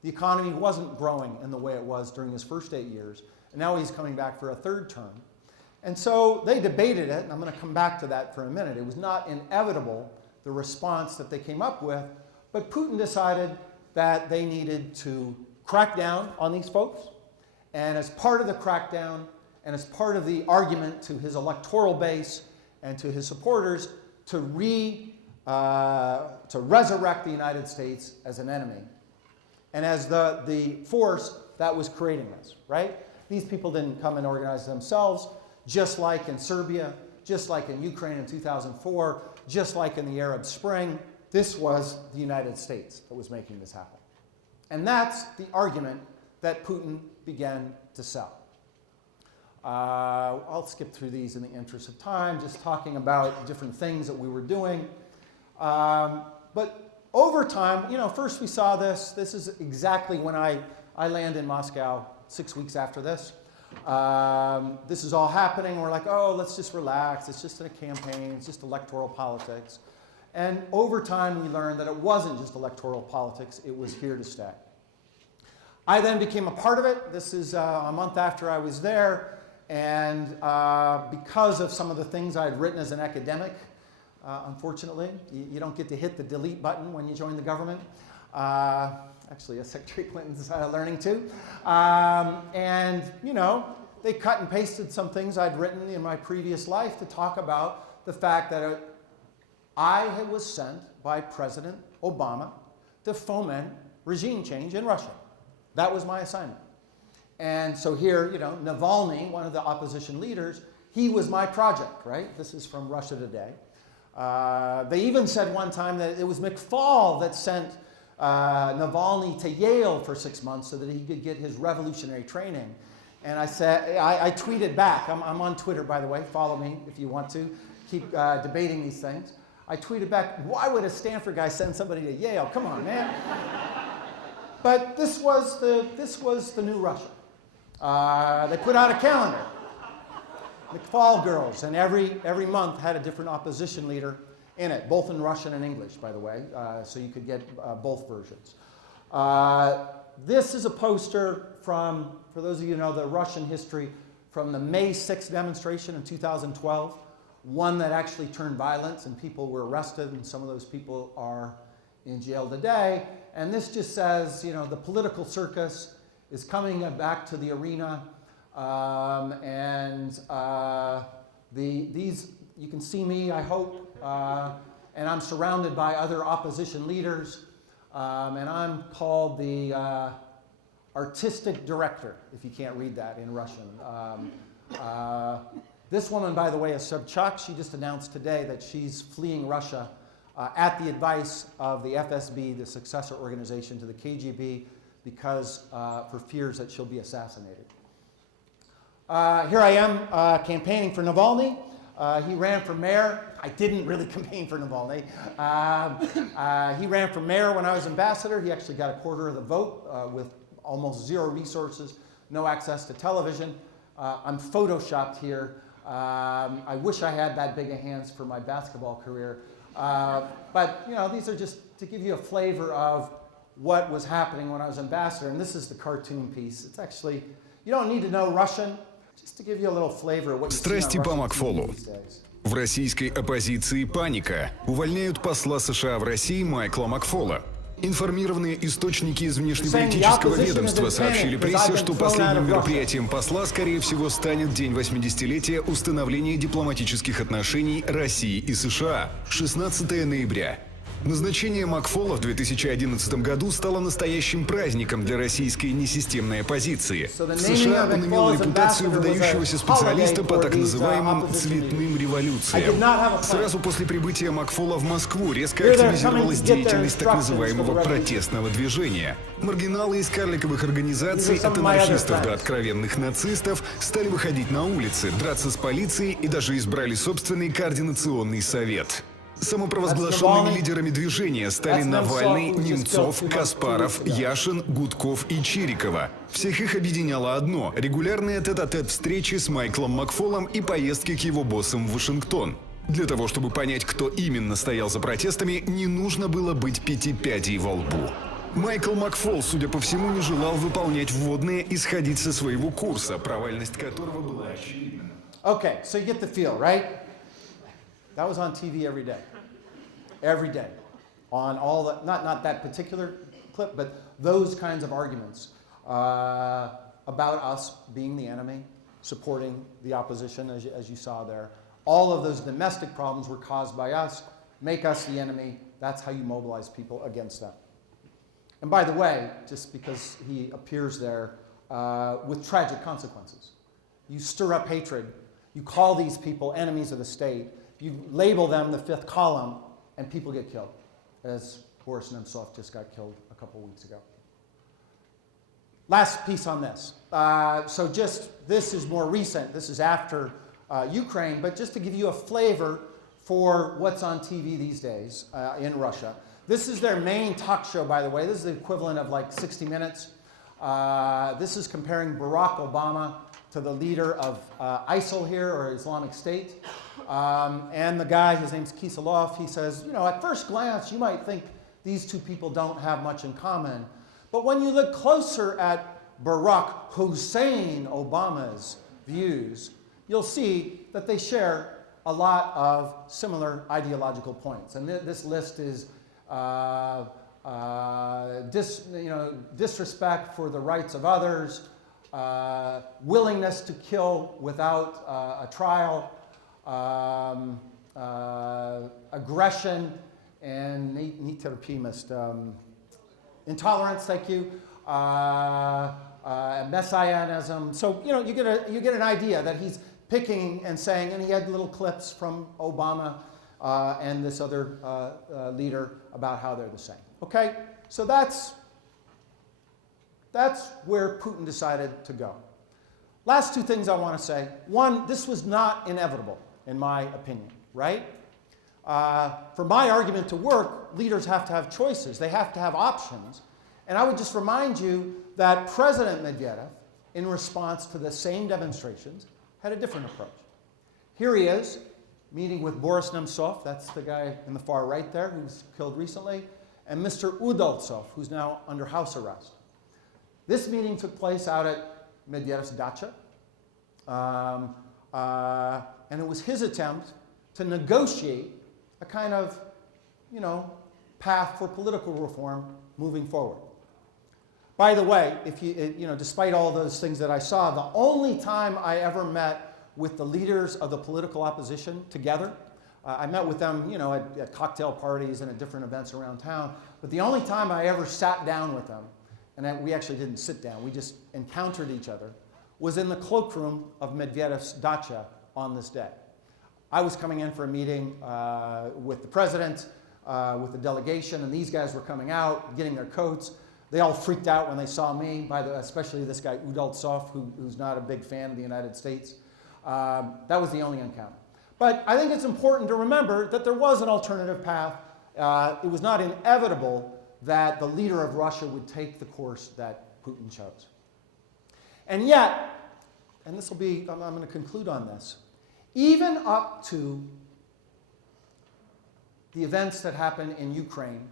The economy wasn't growing in the way it was during his first 8 years, And now he's coming back for a third term. And so they debated it, and I'm going to come back to that for a minute. It was not inevitable, the response that they came up with, but Putin decided that they needed to crack down on these folks. And as part of the crackdown, and as part of the argument to his electoral base and to his supporters, to resurrect the United States as an enemy. And as the force that was creating this, right? These people didn't come and organize themselves, just like in Serbia, just like in Ukraine in 2004, just like in the Arab Spring. This was the United States that was making this happen. And that's the argument that Putin began to sell. I'll skip through these in the interest of time, just talking about different things that we were doing. But over time, you know, first we saw this. This is exactly when I land in Moscow 6 weeks after this. This is all happening. We're like, oh, let's just relax. It's just a campaign. It's just electoral politics. And over time, we learned that it wasn't just electoral politics. It was here to stay. I then became a part of it. This is a month after I was there. And because of some of the things I had written as an academic, unfortunately, you don't get to hit the delete button when you join the government. Actually, Secretary Clinton's learning too. And, you know, they cut and pasted some things I'd written in my previous life to talk about the fact that I was sent by President Obama to foment regime change in Russia. That was my assignment. And so here, you know, Navalny, one of the opposition leaders, he was my project, right? This is from Russia Today. They even said one time that it was McFaul that sent Navalny to Yale for 6 months so that he could get his revolutionary training. And I said, I tweeted back. I'm on Twitter, by the way. Follow me if you want to. Keep debating these things. I tweeted back, why would a Stanford guy send somebody to Yale? Come on, man. But this was the new Russia. They put out a calendar. McFaul girls, and every month had a different opposition leader in it, both in Russian and English, by the way, so you could get both versions. This is a poster from, for those of you who know the Russian history, from the May 6th demonstration in 2012, one that actually turned violent and people were arrested, and some of those people are in jail today. And this just says, you know, the political circus is coming back to the arena, these, you can see me, I hope, and I'm surrounded by other opposition leaders, and I'm called the artistic director, if you can't read that in Russian. This woman, by the way, is Sobchak. She just announced today that she's fleeing Russia at the advice of the FSB, the successor organization to the KGB, because for fears that she'll be assassinated. Here I am campaigning for Navalny. He ran for mayor. I didn't really campaign for Navalny. He ran for mayor when I was ambassador. He actually got a quarter of the vote with almost zero resources, no access to television. I'm photoshopped here. I wish I had that big of hands for my basketball career. But, you know, these are just to give you a flavor of what was happening when I was ambassador. And this is the cartoon piece. It's actually, you don't need to know Russian, just to give you a little flavor of what you see on Страсти по Russian McFaul'у. these days. В российской оппозиции паника. Увольняют посла США в России Майкла Макфола. Информированные источники из внешнеполитического ведомства сообщили прессе, что последним мероприятием посла, скорее всего, станет день 80-летия установления дипломатических отношений России и США, 16 ноября. Назначение Макфола в 2011 году стало настоящим праздником для российской несистемной оппозиции. В США он имел репутацию выдающегося специалиста по так называемым цветным революциям. Сразу после прибытия Макфола в Москву резко активизировалась деятельность так называемого протестного движения. Маргиналы из карликовых организаций, от анархистов до откровенных нацистов, стали выходить на улицы, драться с полицией и даже избрали собственный координационный совет. Самопровозглашенными лидерами движения стали Навальный, Немцов, Каспаров, Яшин, Гудков и Чирикова. Всех их объединяло одно – регулярные тет-а-тет встречи с Майклом Макфолом и поездки к его боссам в Вашингтон. Для того, чтобы понять, кто именно стоял за протестами, не нужно было быть пятипядей во лбу. Майкл McFaul, судя по всему, не желал выполнять вводные и сходить со своего курса, провальность которого была очевидна. Okay, so you get the feel, right? That was on TV every day. Every day. On all the, not that particular clip, but those kinds of arguments about us being the enemy, supporting the opposition, as you saw there. All of those domestic problems were caused by us, make us the enemy. That's how you mobilize people against them. And by the way, just because he appears there with tragic consequences, you stir up hatred, you call these people enemies of the state, you label them the fifth column, and people get killed, as Boris Nemtsov just got killed a couple weeks ago. Last piece on this. So this is more recent. This is after Ukraine, but just to give you a flavor for what's on TV these days in Russia. This is their main talk show, by the way. This is the equivalent of like 60 Minutes. This is comparing Barack Obama to the leader of ISIL here, or Islamic State. And the guy, his name's Kisilov, he says, you know, at first glance, you might think these two people don't have much in common. But when you look closer at Barack Hussein Obama's views, you'll see that they share a lot of similar ideological points. And this list is disrespect for the rights of others, willingness to kill without a trial, aggression, and intolerance, thank you, messianism. So, you know, you get an idea that he's picking and saying, and he had little clips from Obama and this other leader about how they're the same. Okay, so that's where Putin decided to go. Last two things I want to say. One, this was not inevitable, in my opinion, right? For my argument to work, leaders have to have choices. They have to have options. And I would just remind you that President Medvedev, in response to the same demonstrations, had a different approach. Here he is, meeting with Boris Nemtsov, that's the guy in the far right there who was killed recently, and Mr. Udaltsov, who's now under house arrest. This meeting took place out at Medvedev's dacha, and it was his attempt to negotiate a kind of, you know, path for political reform moving forward. By the way, if despite all those things that I saw, the only time I ever met with the leaders of the political opposition together, I met with them, you know, at cocktail parties and at different events around town, but the only time I ever sat down with them, and we actually didn't sit down, we just encountered each other, was in the cloakroom of Medvedev's dacha on this day. I was coming in for a meeting with the president, with the delegation, and these guys were coming out, getting their coats. They all freaked out when they saw me, especially this guy Udaltsov, who's not a big fan of the United States. That was the only encounter. But I think it's important to remember that there was an alternative path. It was not inevitable that the leader of Russia would take the course that Putin chose. And yet, and this will be, I'm going to conclude on this, even up to the events that happened in Ukraine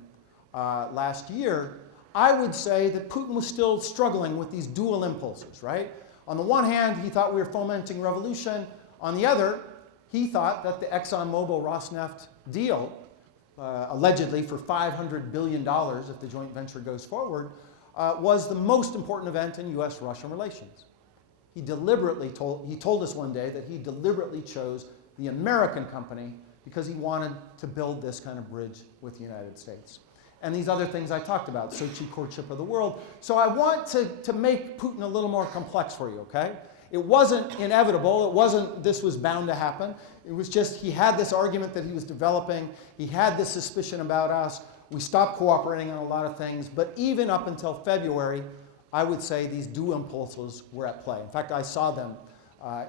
last year, I would say that Putin was still struggling with these dual impulses, right? On the one hand, he thought we were fomenting revolution. On the other, he thought that the ExxonMobil-Rosneft deal, allegedly for $500 billion if the joint venture goes forward, was the most important event in US-Russian relations. He told us one day that he deliberately chose the American company because he wanted to build this kind of bridge with the United States. And these other things I talked about, Sochi courtship of the world. So I want to make Putin a little more complex for you, okay? It wasn't inevitable. It wasn't this was bound to happen. It was just he had this argument that he was developing. He had this suspicion about us. We stopped cooperating on a lot of things. But even up until February, I would say these dual impulses were at play. In fact, I saw them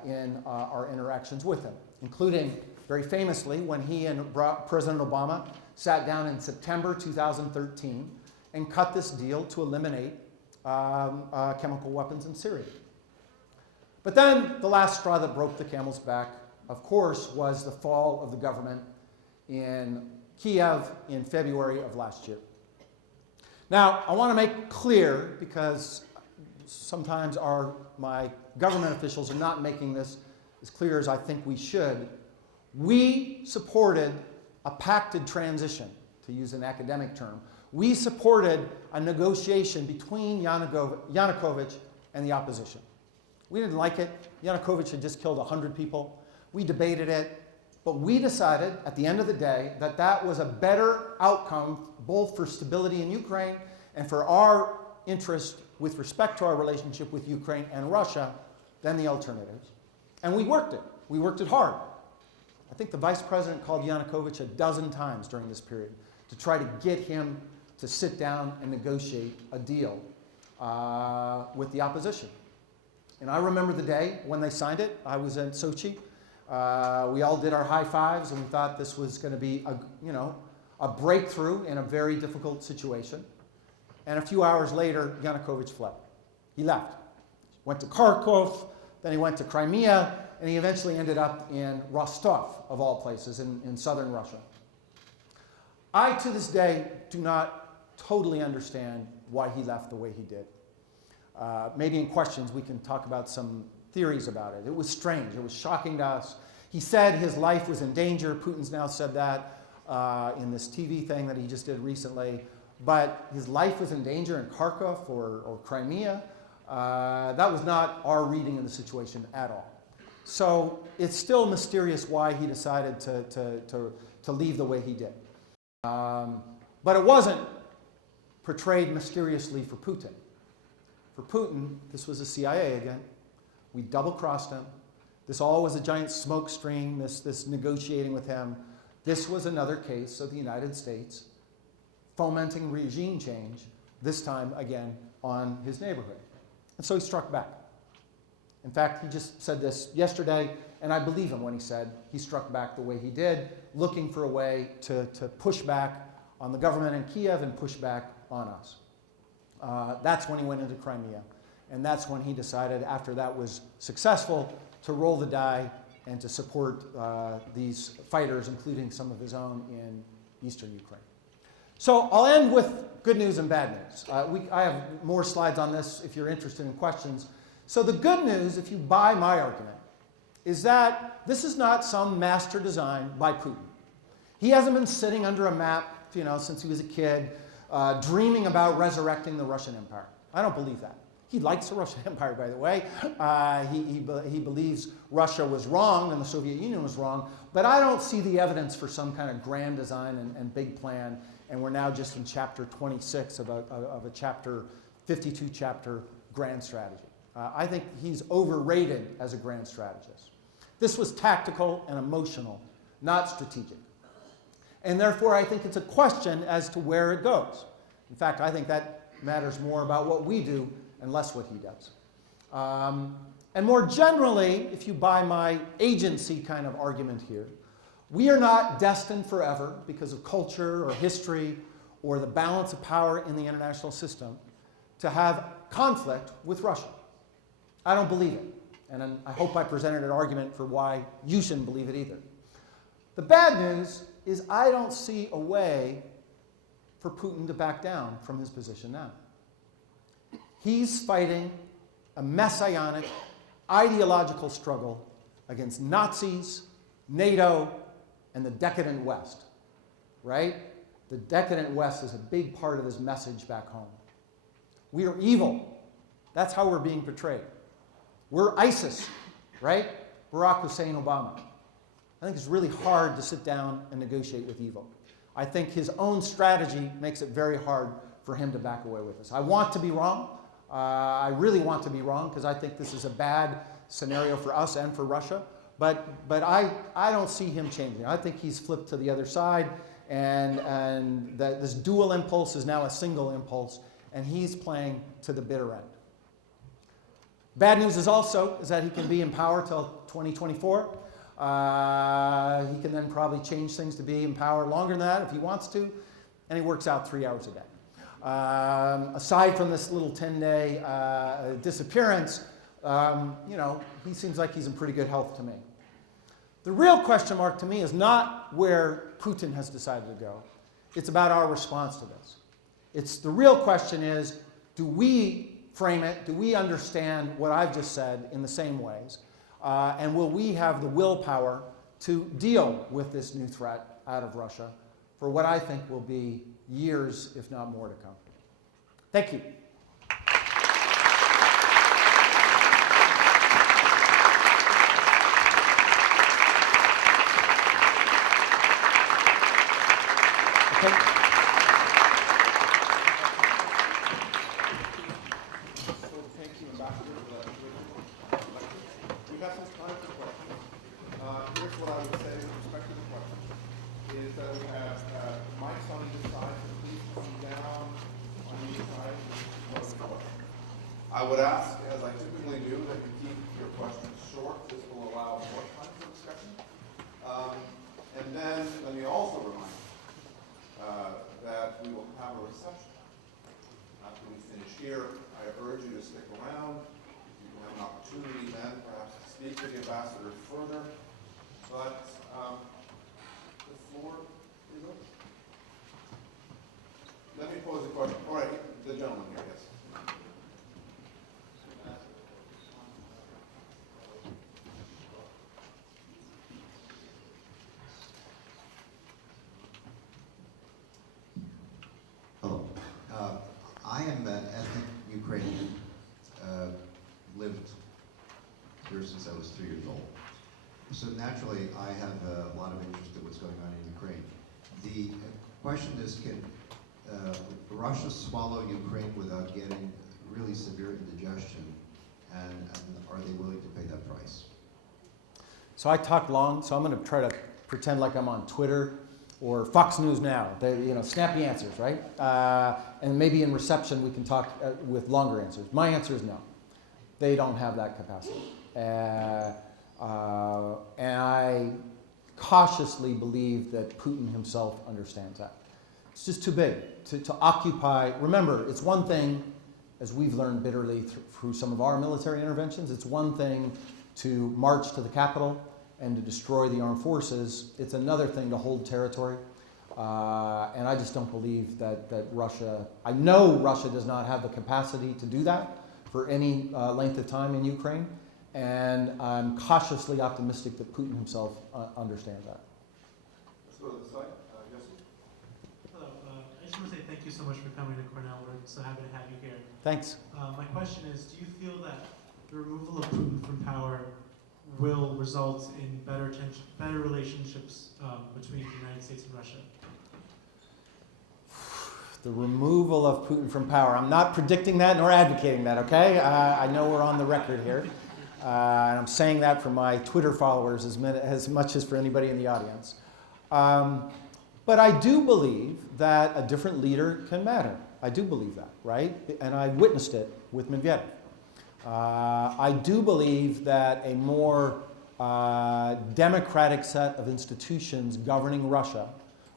in our interactions with him, including, very famously, when he and President Obama sat down in September 2013 and cut this deal to eliminate chemical weapons in Syria. But then the last straw that broke the camel's back, of course, was the fall of the government in Kiev in February of last year. Now, I want to make clear, because sometimes my government officials are not making this as clear as I think we should, we supported a pacted transition, to use an academic term. We supported a negotiation between Yanukovych and the opposition. We didn't like it. Yanukovych had just killed 100 people. We debated it, but we decided at the end of the day that that was a better outcome both for stability in Ukraine and for our interest with respect to our relationship with Ukraine and Russia than the alternatives. And we worked it. We worked it hard. I think the vice president called Yanukovych 12 times during this period to try to get him to sit down and negotiate a deal with the opposition. And I remember the day when they signed it. I was in Sochi. We all did our high fives, and we thought this was going to be a breakthrough in a very difficult situation. And a few hours later, Yanukovych fled. He left. Went to Kharkov, then he went to Crimea, and he eventually ended up in Rostov, of all places, in southern Russia. I, to this day, do not totally understand why he left the way he did. Maybe in questions we can talk about some theories about it. It was strange. It was shocking to us. He said his life was in danger. Putin's now said that in this TV thing that he just did recently. But his life was in danger in Kharkov or Crimea. That was not our reading of the situation at all. So it's still mysterious why he decided to leave the way he did. But it wasn't portrayed mysteriously for Putin. For Putin, this was the CIA again. We double-crossed him. This all was a giant smoke screen, this negotiating with him. This was another case of the United States fomenting regime change, this time again on his neighborhood. And so he struck back. In fact, he just said this yesterday, and I believe him when he said he struck back the way he did, looking for a way to push back on the government in Kiev and push back on us. That's when he went into Crimea. And that's when he decided, after that was successful, to roll the die and to support these fighters, including some of his own in eastern Ukraine. So I'll end with good news and bad news. I have more slides on this if you're interested in questions. So the good news, if you buy my argument, is that this is not some master design by Putin. He hasn't been sitting under a map, since he was a kid, dreaming about resurrecting the Russian Empire. I don't believe that. He likes the Russian Empire, by the way. He believes Russia was wrong and the Soviet Union was wrong, but I don't see the evidence for some kind of grand design and big plan, and we're now just in chapter 26 of a chapter, 52 chapter grand strategy. I think he's overrated as a grand strategist. This was tactical and emotional, not strategic. And therefore, I think it's a question as to where it goes. In fact, I think that matters more about what we do and less what he does. And more generally, if you buy my agency kind of argument here, we are not destined forever because of culture or history or the balance of power in the international system to have conflict with Russia. I don't believe it. And I hope I presented an argument for why you shouldn't believe it either. The bad news is I don't see a way for Putin to back down from his position now. He's fighting a messianic ideological struggle against Nazis, NATO, and the decadent West, right? The decadent West is a big part of his message back home. We are evil. That's how we're being portrayed. We're ISIS, right? Barack Hussein Obama. I think it's really hard to sit down and negotiate with evil. I think his own strategy makes it very hard for him to back away with us. I want to be wrong. I really want to be wrong because I think this is a bad scenario for us and for Russia. But I don't see him changing. I think he's flipped to the other side, and this dual impulse is now a single impulse, and he's playing to the bitter end. Bad news is that he can be in power till 2024. He can then probably change things to be in power longer than that if he wants to, and he works out 3 hours a day. Aside from this little 10-day disappearance, he seems like he's in pretty good health to me. The real question mark to me is not where Putin has decided to go. It's about our response to this. The real question is, do we frame it? Do we understand what I've just said in the same ways? And will we have the willpower to deal with this new threat out of Russia for what I think will be years, if not more, to come? Thank you. Okay. So thank you, Ambassador, for that lecture. We have some time for questions. Here's what I would say with respect to the question, is that we have mics on either side, so please come down on each side. I would ask, as I typically do, that you keep your questions short. This will allow more time for discussion. And then let me also remind you that we will have a reception. After we finish here, I urge you to stick around. You will have an opportunity then perhaps to speak with the ambassador further. But the floor is open. Let me pose a question. All right, the gentleman here, yes. Hello. I am an ethnic Ukrainian. Lived here since I was 3 years old. So naturally, I have a lot of interest in what's going on in Ukraine. The question is, can Russia swallow Ukraine without getting really severe indigestion? And are they willing to pay that price? So I talk long, so I'm going to try to pretend like I'm on Twitter or Fox News Now. They, snappy answers, right? And maybe in reception we can talk with longer answers. My answer is no. They don't have that capacity. And I cautiously believe that Putin himself understands that. It's just too big to occupy. Remember, it's one thing, as we've learned bitterly through some of our military interventions, it's one thing to march to the capital and to destroy the armed forces. It's another thing to hold territory. And I just don't believe that Russia, I know Russia does not have the capacity to do that for any length of time in Ukraine. And I'm cautiously optimistic that Putin himself understands that. Let's go to the side. Yes. Hello. I just want to say thank you so much for coming to Cornell. We're so happy to have you here. Thanks. My question is, do you feel that the removal of Putin from power will result in better relationships between the United States and Russia? The removal of Putin from power. I'm not predicting that nor advocating that, okay? I know we're on the record here. And I'm saying that for my Twitter followers as much as for anybody in the audience. But I do believe that a different leader can matter. I do believe that, right? And I witnessed it with Medvedev. I do believe that a more democratic set of institutions governing Russia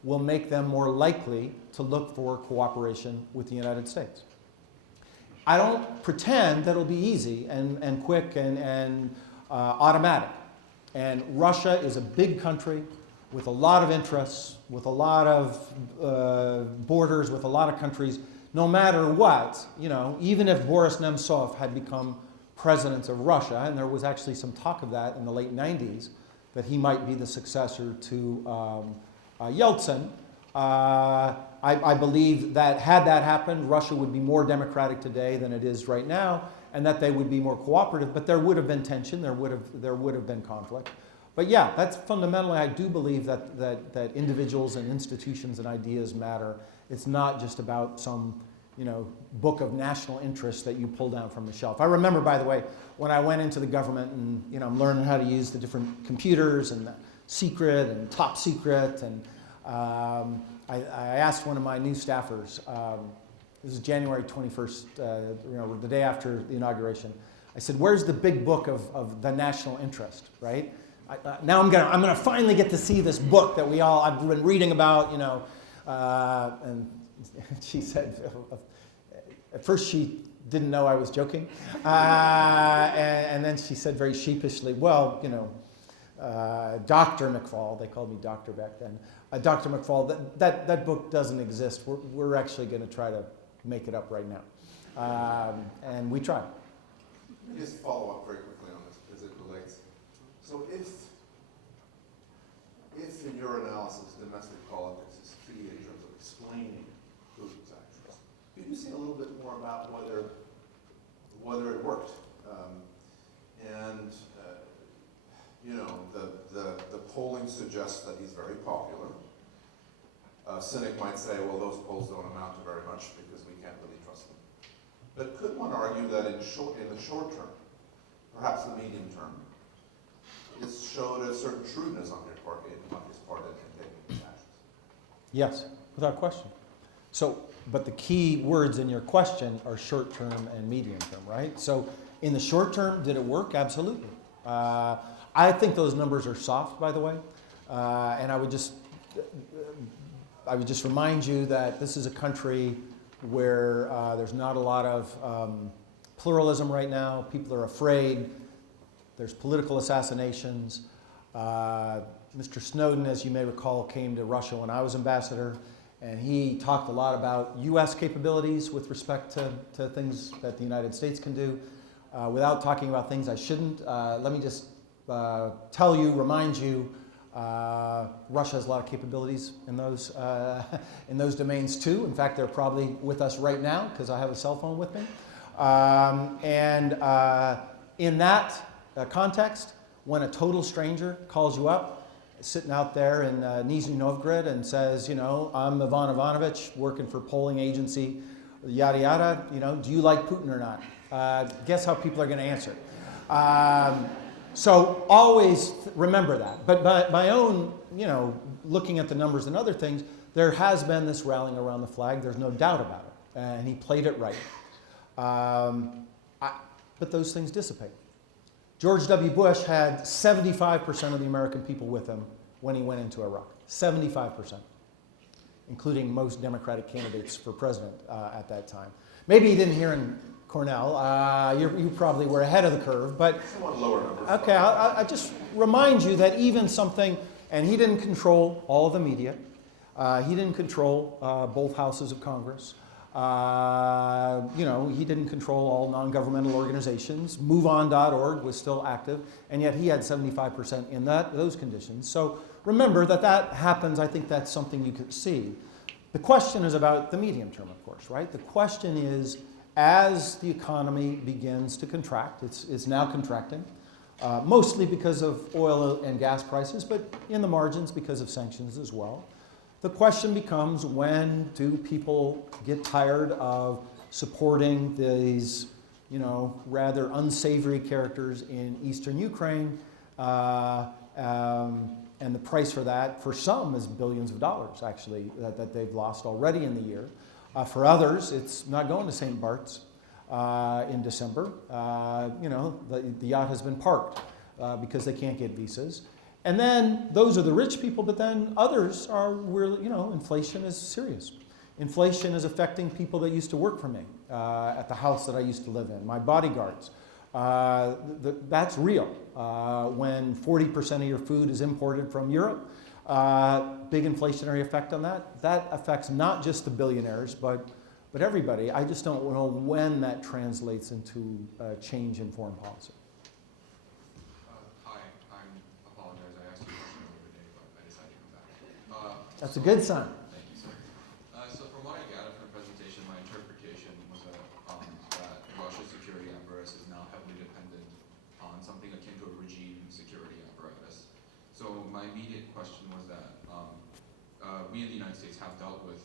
will make them more likely to look for cooperation with the United States. I don't pretend that it'll be easy and quick and automatic. And Russia is a big country with a lot of interests, with a lot of borders, with a lot of countries. No matter what, even if Boris Nemtsov had become president of Russia, and there was actually some talk of that in the late 90s, that he might be the successor to Yeltsin, I believe that had that happened, Russia would be more democratic today than it is right now, and that they would be more cooperative, but there would have been tension, there would have been conflict. But yeah, that's fundamentally, I do believe that individuals and institutions and ideas matter. It's not just about some book of national interest that you pull down from the shelf. I remember, by the way, when I went into the government and I'm learning how to use the different computers and secret and top secret, and I asked one of my new staffers, this is January 21st, the day after the inauguration, I said, where's the big book of the national interest, right? Now I'm gonna finally get to see this book that I've been reading about, and she said, at first she didn't know I was joking, and then she said very sheepishly, well, Dr. McFaul, they called me doctor back then, Dr. McFaul, that book doesn't exist. We're actually going to try to make it up right now. And we try. Let me just follow up very quickly on this because it relates. So if in your analysis domestic politics is key in terms of explaining Putin's actions, could you say a little bit more about whether it worked? You know, the polling suggests that he's very popular. A cynic might say, well, those polls don't amount to very much because we can't really trust them. But could one argue that in the short term, perhaps the medium term, it showed a certain shrewdness on his part in taking these actions? Yes, without question. So, but the key words in your question are short term and medium term, right? So in the short term, did it work? Absolutely. I think those numbers are soft, by the way. And I would just remind you that this is a country where there's not a lot of pluralism right now. People are afraid. There's political assassinations. Mr. Snowden, as you may recall, came to Russia when I was ambassador, and he talked a lot about U.S. capabilities with respect to things that the United States can do. Without talking about things I shouldn't, let me just tell you, remind you, Russia has a lot of capabilities in those domains too. In fact, they're probably with us right now because I have a cell phone with me. In that context, when a total stranger calls you up, sitting out there in Nizhny Novgorod and says, you know, I'm Ivan Ivanovich, working for polling agency, yada yada, you know, do you like Putin or not? Guess how people are going to answer. So always remember that. But my own, you know, looking at the numbers and other things, there has been this rallying around the flag. There's no doubt about it. And he played it right. But those things dissipate. George W. Bush had 75% of the American people with him when he went into Iraq. 75%, including most Democratic candidates for president at that time. Maybe he didn't hear in Cornell. You probably were ahead of the curve, but Somewhat lower numbers. okay. I just remind you that even something, and he didn't control all of the media. He didn't control both houses of Congress. You know, he didn't control all non-governmental organizations. MoveOn.org was still active, and yet he had 75% in those conditions. So remember that happens. I think that's something you could see. The question is about the medium term, of course, right? The question is, as the economy begins to contract, it's now contracting, mostly because of oil and gas prices, but in the margins because of sanctions as well. The question becomes, when do people get tired of supporting these, you know, rather unsavory characters in eastern Ukraine, and the price for that, for some, is billions of dollars, actually, that they've lost already in the year. For others, it's not going to St. Bart's in December. You know, the yacht has been parked because they can't get visas. And then those are the rich people, but then others are where, you know, inflation is serious. Inflation is affecting people that used to work for me at the house that I used to live in, my bodyguards. That's real. When 40% of your food is imported from Europe, big inflationary effect on that. That affects not just the billionaires, but everybody. I just don't know when that translates into a change in foreign policy. That's a good sign. Thank you, sir. So from what I gathered from the presentation, my interpretation was that Russia's security apparatus is now heavily dependent on something akin to a regime security apparatus. So my immediate question was that we in the United States have dealt with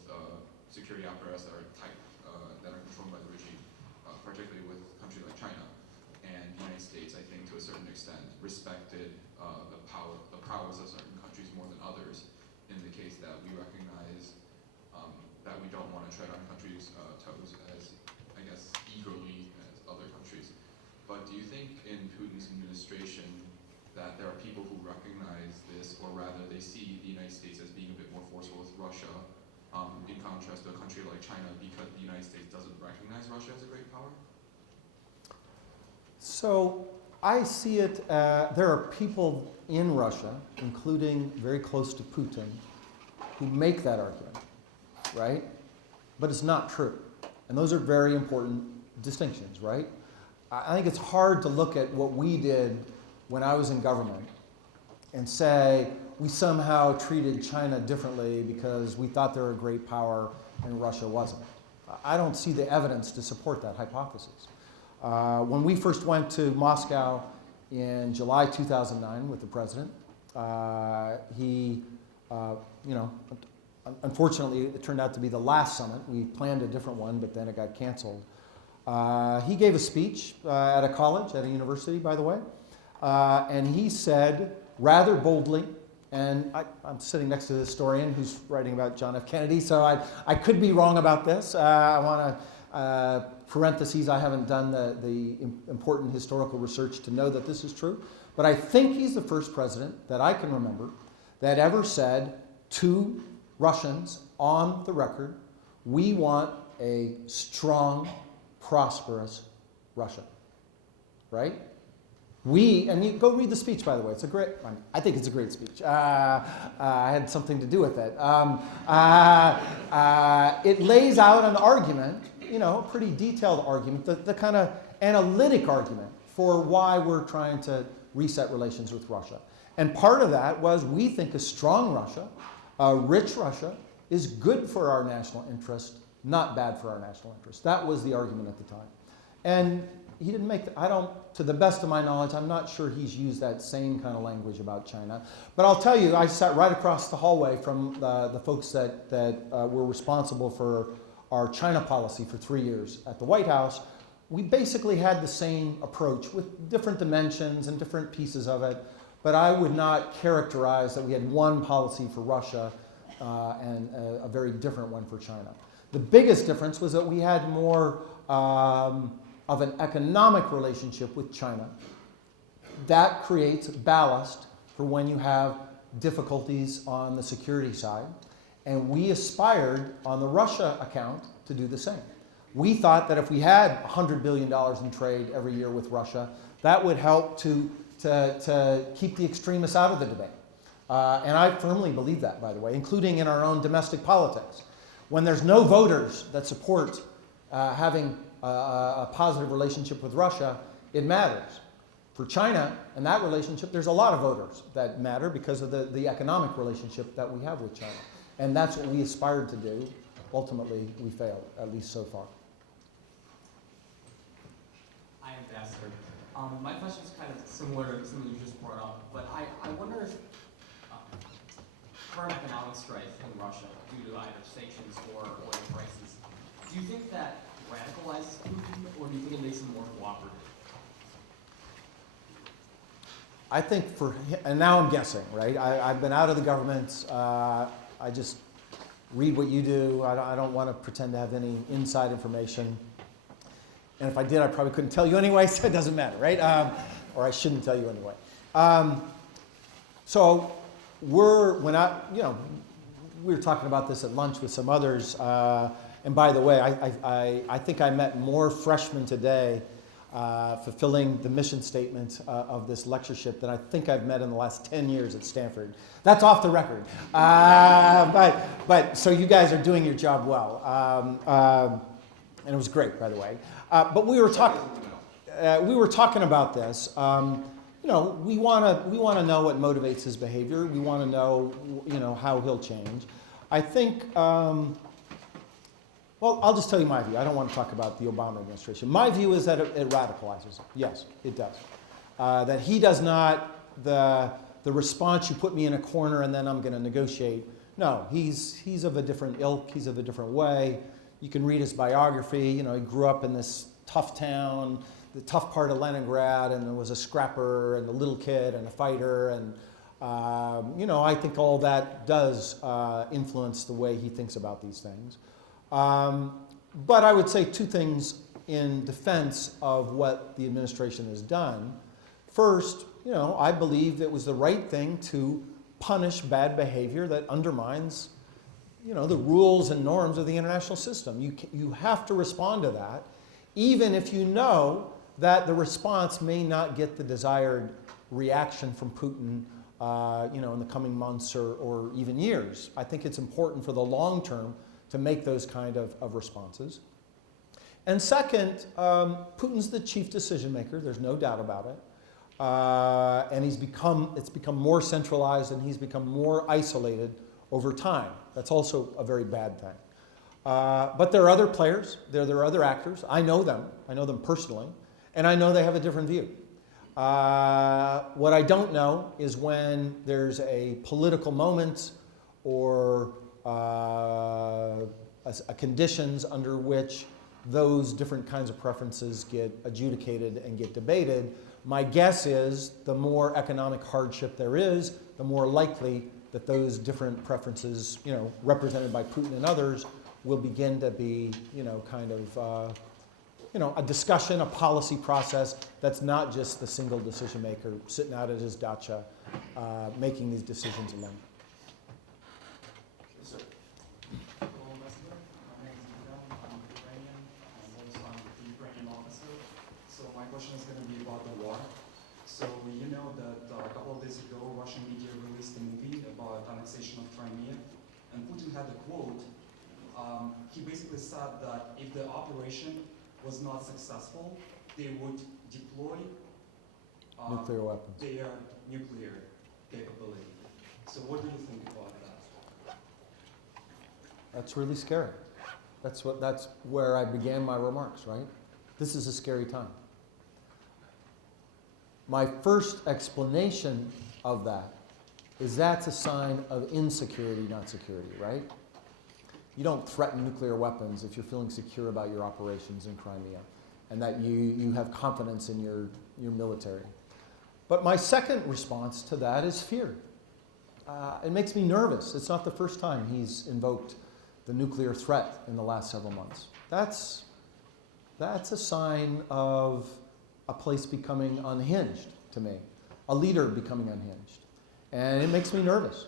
security apparatus that are that are controlled by the regime, particularly with countries like China. And the United States, I think, to a certain extent, respected the prowess of certain countries more than others, in the case that we recognize that we don't want to tread on countries' toes as, I guess, eagerly as other countries. But do you think in Putin's administration that there are people who recognize this, or rather they see the United States as being a bit more forceful with Russia, in contrast to a country like China, because the United States doesn't recognize Russia as a great power? So I see it, there are people in Russia, including very close to Putin, who make that argument, right? But it's not true. And those are very important distinctions, right? I think it's hard to look at what we did when I was in government and say we somehow treated China differently because we thought they were a great power and Russia wasn't. I don't see the evidence to support that hypothesis. When we first went to Moscow in July 2009 with the president, unfortunately, it turned out to be the last summit. We planned a different one, but then it got canceled. He gave a speech at a college, at a university, by the way, and he said rather boldly, and I'm sitting next to the historian who's writing about John F. Kennedy, so I could be wrong about this. I want to parentheses, I haven't done the important historical research to know that this is true, but I think he's the first president that I can remember that ever said to Russians on the record, we want a strong, prosperous Russia, right? And you go read the speech, by the way. It's a great, I think it's a great speech. I had something to do with it. It lays out an argument, a pretty detailed argument, the kind of analytic argument for why we're trying to reset relations with Russia. And part of that was we think a strong Russia, a rich Russia, is good for our national interest, not bad for our national interest. That was the argument at the time. And he didn't make, to the best of my knowledge, I'm not sure he's used that same kind of language about China. But I'll tell you, I sat right across the hallway from the folks that were responsible for our China policy for 3 years at the White House. We basically had the same approach with different dimensions and different pieces of it. But I would not characterize that we had one policy for Russia and a very different one for China. The biggest difference was that we had more of an economic relationship with China. That creates ballast for when you have difficulties on the security side. And we aspired on the Russia account to do the same. We thought that if we had $100 billion in trade every year with Russia, that would help to keep the extremists out of the debate. And I firmly believe that, by the way, including in our own domestic politics. When there's no voters that support having a positive relationship with Russia, it matters. For China and that relationship, there's a lot of voters that matter because of the economic relationship that we have with China. And that's what we aspired to do. Ultimately, we failed, at least so far. Hi, Ambassador. My question is kind of similar to something you just brought up, but I wonder if current economic strife in Russia due to either sanctions or oil prices, do you think that radicalizes Putin, or do you think it makes him more cooperative? I think and now I'm guessing, right? I've been out of the government. I just read what you do. I don't want to pretend to have any inside information. And if I did, I probably couldn't tell you anyway, so it doesn't matter, right? Or I shouldn't tell you anyway. So we were talking about this at lunch with some others. And by the way, I think I met more freshmen today fulfilling the mission statement of this lectureship than I think I've met in the last 10 years at Stanford. That's off the record. But so you guys are doing your job well. And it was great, by the way. But we were talking about this. We want to know what motivates his behavior. We want to know, how he'll change. I think. Well, I'll just tell you my view. I don't want to talk about the Obama administration. My view is that it radicalizes him. Yes, it does. That he does not, the response, you put me in a corner and then I'm going to negotiate. No, he's of a different ilk. He's of a different way. You can read his biography. He grew up in this tough town, the tough part of Leningrad, and was a scrapper and a little kid and a fighter. And, I think all that does influence the way he thinks about these things. But I would say two things in defense of what the administration has done. First, I believe it was the right thing to punish bad behavior that undermines, the rules and norms of the international system. You have to respond to that, even if you know that the response may not get the desired reaction from Putin in the coming months or even years. I think it's important for the long term to make those kind of responses. And second, Putin's the chief decision maker, there's no doubt about it. And it's become more centralized and he's become more isolated over time. That's also a very bad thing. But there are other players, there are other actors. I know them personally, and I know they have a different view. What I don't know is when there's a political moment or conditions under which those different kinds of preferences get adjudicated and get debated. My guess is the more economic hardship there is, the more likely that those different preferences, represented by Putin and others, will begin to be, a discussion, a policy process that's not just the single decision maker sitting out at his dacha making these decisions alone. Sir. Hello, Ambassador. My name is Miguel. I'm Ukrainian. I'm also a Ukrainian officer. So my question is going to be about the war. So you know that a couple of days ago, Russian media released a movie about annexation of Crimea, and Putin had a quote. He basically said that if the operation was not successful, they would deploy Nuclear weapons. their nuclear capability. So what do you think about that? That's really scary. That's where I began my remarks, right? This is a scary time. My first explanation of that is that's a sign of insecurity, not security, right? You don't threaten nuclear weapons if you're feeling secure about your operations in Crimea and that you have confidence in your military. But my second response to that is fear. It makes me nervous. It's not the first time he's invoked the nuclear threat in the last several months. That's a sign of a place becoming unhinged to me, a leader becoming unhinged. And it makes me nervous.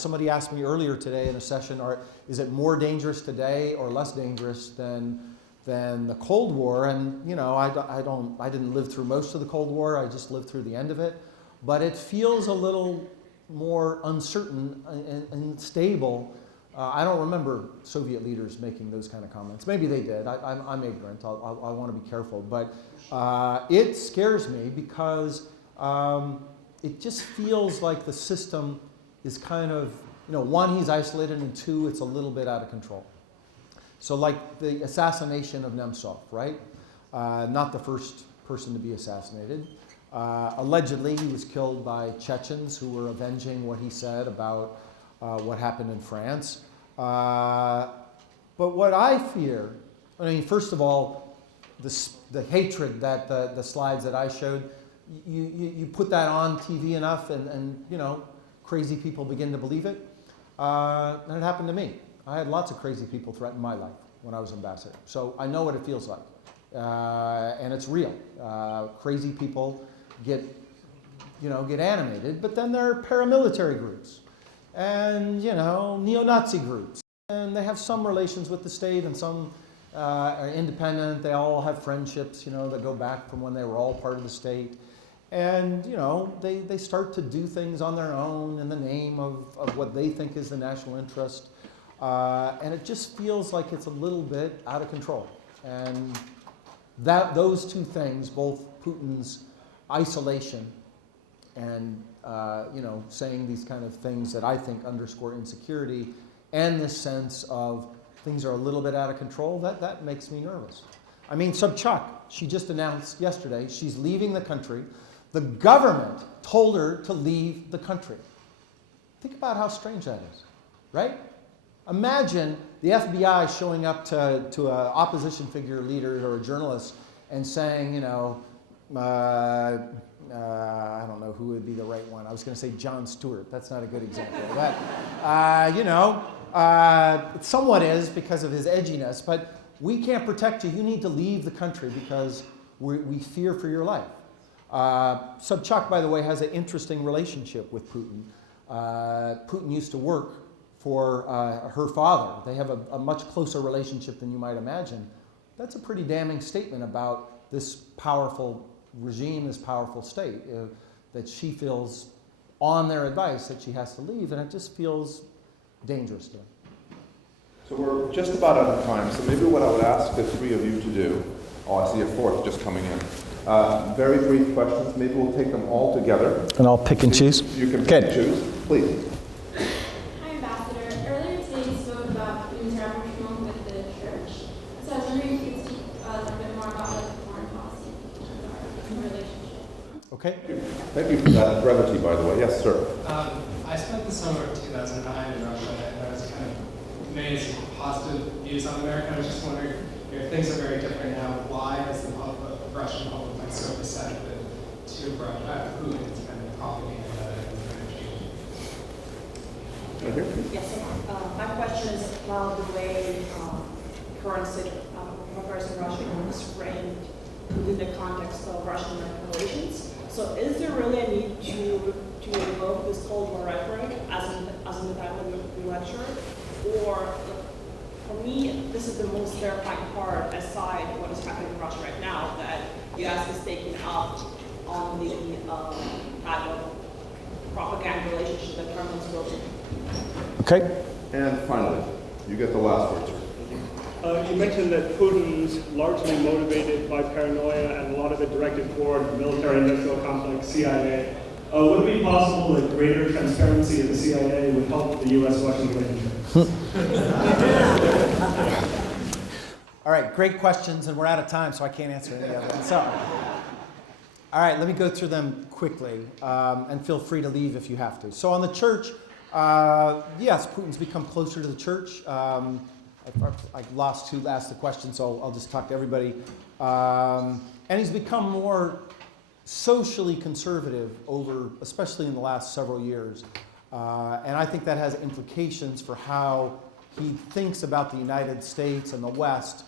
Somebody asked me earlier today in a session, is it more dangerous today or less dangerous than the Cold War? And I didn't live through most of the Cold War. I just lived through the end of it. But it feels a little more uncertain and stable. I don't remember Soviet leaders making those kind of comments. Maybe they did. I'm ignorant. I want to be careful. But it scares me because it just feels like the system is kind of, one, he's isolated, and two, it's a little bit out of control. So like the assassination of Nemtsov, right? Not the first person to be assassinated. Allegedly, he was killed by Chechens who were avenging what he said about what happened in France. But what I fear, first of all, the hatred that the slides that I showed, you put that on TV enough and crazy people begin to believe it. And it happened to me. I had lots of crazy people threaten my life when I was ambassador. So I know what it feels like. And it's real. Crazy people get animated, but then there are paramilitary groups and, neo-Nazi groups. And they have some relations with the state and some are independent. They all have friendships, that go back from when they were all part of the state. And, they start to do things on their own in the name of what they think is the national interest. And it just feels like it's a little bit out of control. And those two things, both Putin's isolation and, saying these kind of things that I think underscore insecurity, and this sense of things are a little bit out of control, that makes me nervous. Sobchak, she just announced yesterday she's leaving the country. The government told her to leave the country. Think about how strange that is, right? Imagine the FBI showing up to an opposition figure leader or a journalist and saying, I don't know who would be the right one. I was going to say Jon Stewart. That's not a good example. It somewhat is because of his edginess, but we can't protect you. You need to leave the country because we fear for your life. Sobchak, by the way, has an interesting relationship with Putin. Putin used to work for her father. They have a much closer relationship than you might imagine. That's a pretty damning statement about this powerful regime, this powerful state, that she feels on their advice that she has to leave, and it just feels dangerous to her. So we're just about out of time, so maybe what I would ask the three of you to do, I see a fourth just coming in. Very brief questions, maybe we'll take them all together. And I'll pick and choose? You can pick and choose, please. Hi, Ambassador. Earlier today you spoke about Putin's rapprochement with the church. So I was wondering if you could speak a little bit more about like foreign policy and relationship. Okay. Thank you for that brevity, by the way. Yes, sir. I spent the summer of 2009 in Russia, and I was kind of amazed at positive views on America. I was just wondering, if things are very different now, why is the Russian public like so receptive to Putin's kind of propaganda and energy? Yes, my question is about the way current affairs in Russia is framed within the context of Russian-American relations. So is there really a need to invoke this Cold War rhetoric as in the title of the lecture? Or, for me, this is the most terrifying part, aside from what is happening in Russia right now, that the U.S. is taking up on the type of propaganda relationship that Kremlin's building. Okay. And finally, you get the last word, sir. You mentioned that Putin's largely motivated by paranoia and a lot of it directed toward the military-industrial complex, CIA. Would it be possible that greater transparency of the CIA would help the U.S.-Russian relationship? All right, great questions, and we're out of time, so I can't answer any of them. So, all right, let me go through them quickly, and feel free to leave if you have to. So on the church, yes, Putin's become closer to the church. I lost who asked the question, so I'll just talk to everybody. And he's become more socially conservative especially in the last several years. And I think that has implications for how he thinks about the United States and the West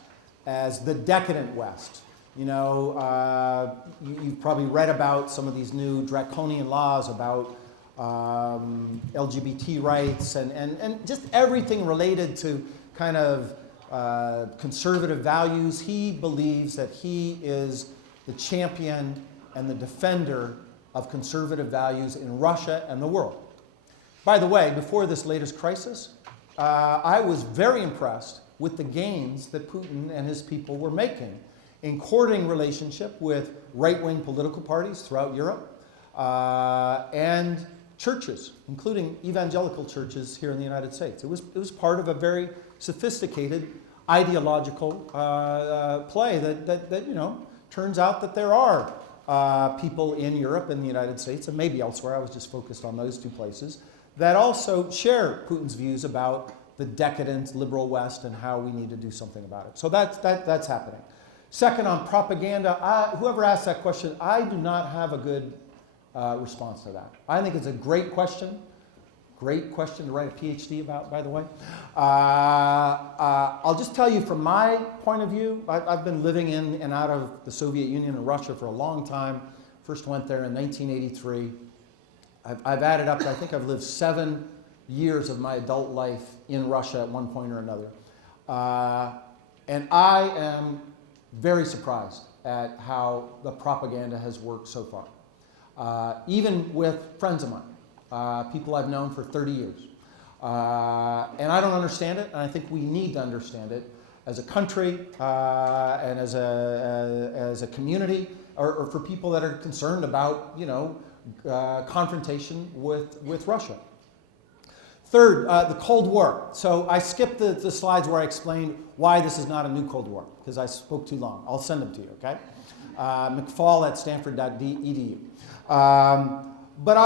as the decadent West. You know, you've probably read about some of these new draconian laws about LGBT rights and just everything related to kind of conservative values. He believes that he is the champion and the defender of conservative values in Russia and the world. By the way, before this latest crisis, I was very impressed with the gains that Putin and his people were making in courting relationship with right-wing political parties throughout Europe and churches, including evangelical churches here in the United States. It was part of a very sophisticated ideological play that you know, turns out that there are people in Europe and the United States, and maybe elsewhere, I was just focused on those two places, that also share Putin's views about the decadent liberal West and how we need to do something about it. So that's happening. Second, on propaganda, whoever asked that question, I do not have a good response to that. I think it's a great question. Great question to write a PhD about, by the way. I'll just tell you from my point of view, I've been living in and out of the Soviet Union and Russia for a long time. First went there in 1983. I've added up, I think I've lived 7 years of my adult life in Russia at one point or another. And I am very surprised at how the propaganda has worked so far. Even with friends of mine. People I've known for 30 years. And I don't understand it, and I think we need to understand it as a country and as a community, or for people that are concerned about, you know, confrontation with Russia. Third, the Cold War. So I skipped the slides where I explained why this is not a new Cold War, because I spoke too long. I'll send them to you, okay? McFaul at stanford.edu. But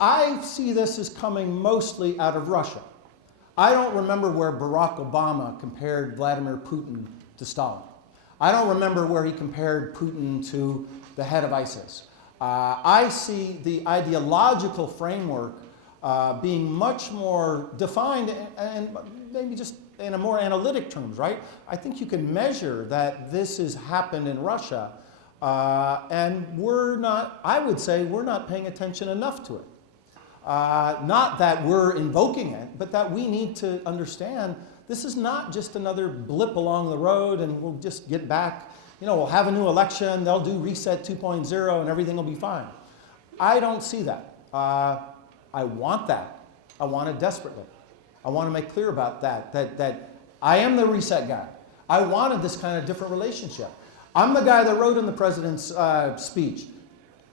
I see this as coming mostly out of Russia. I don't remember where Barack Obama compared Vladimir Putin to Stalin. I don't remember where he compared Putin to the head of ISIS. I see the ideological framework being much more defined and maybe just in a more analytic terms, right? I think you can measure that this has happened in Russia. And I would say we're not paying attention enough to it. Not that we're invoking it, but that we need to understand this is not just another blip along the road and we'll just get back we'll have a new election, they'll do reset 2.0 and everything will be fine. I don't see that. I want that. I want it desperately. I want to make clear about that I am the reset guy. I wanted this kind of different relationship. I'm the guy that wrote in the president's speech,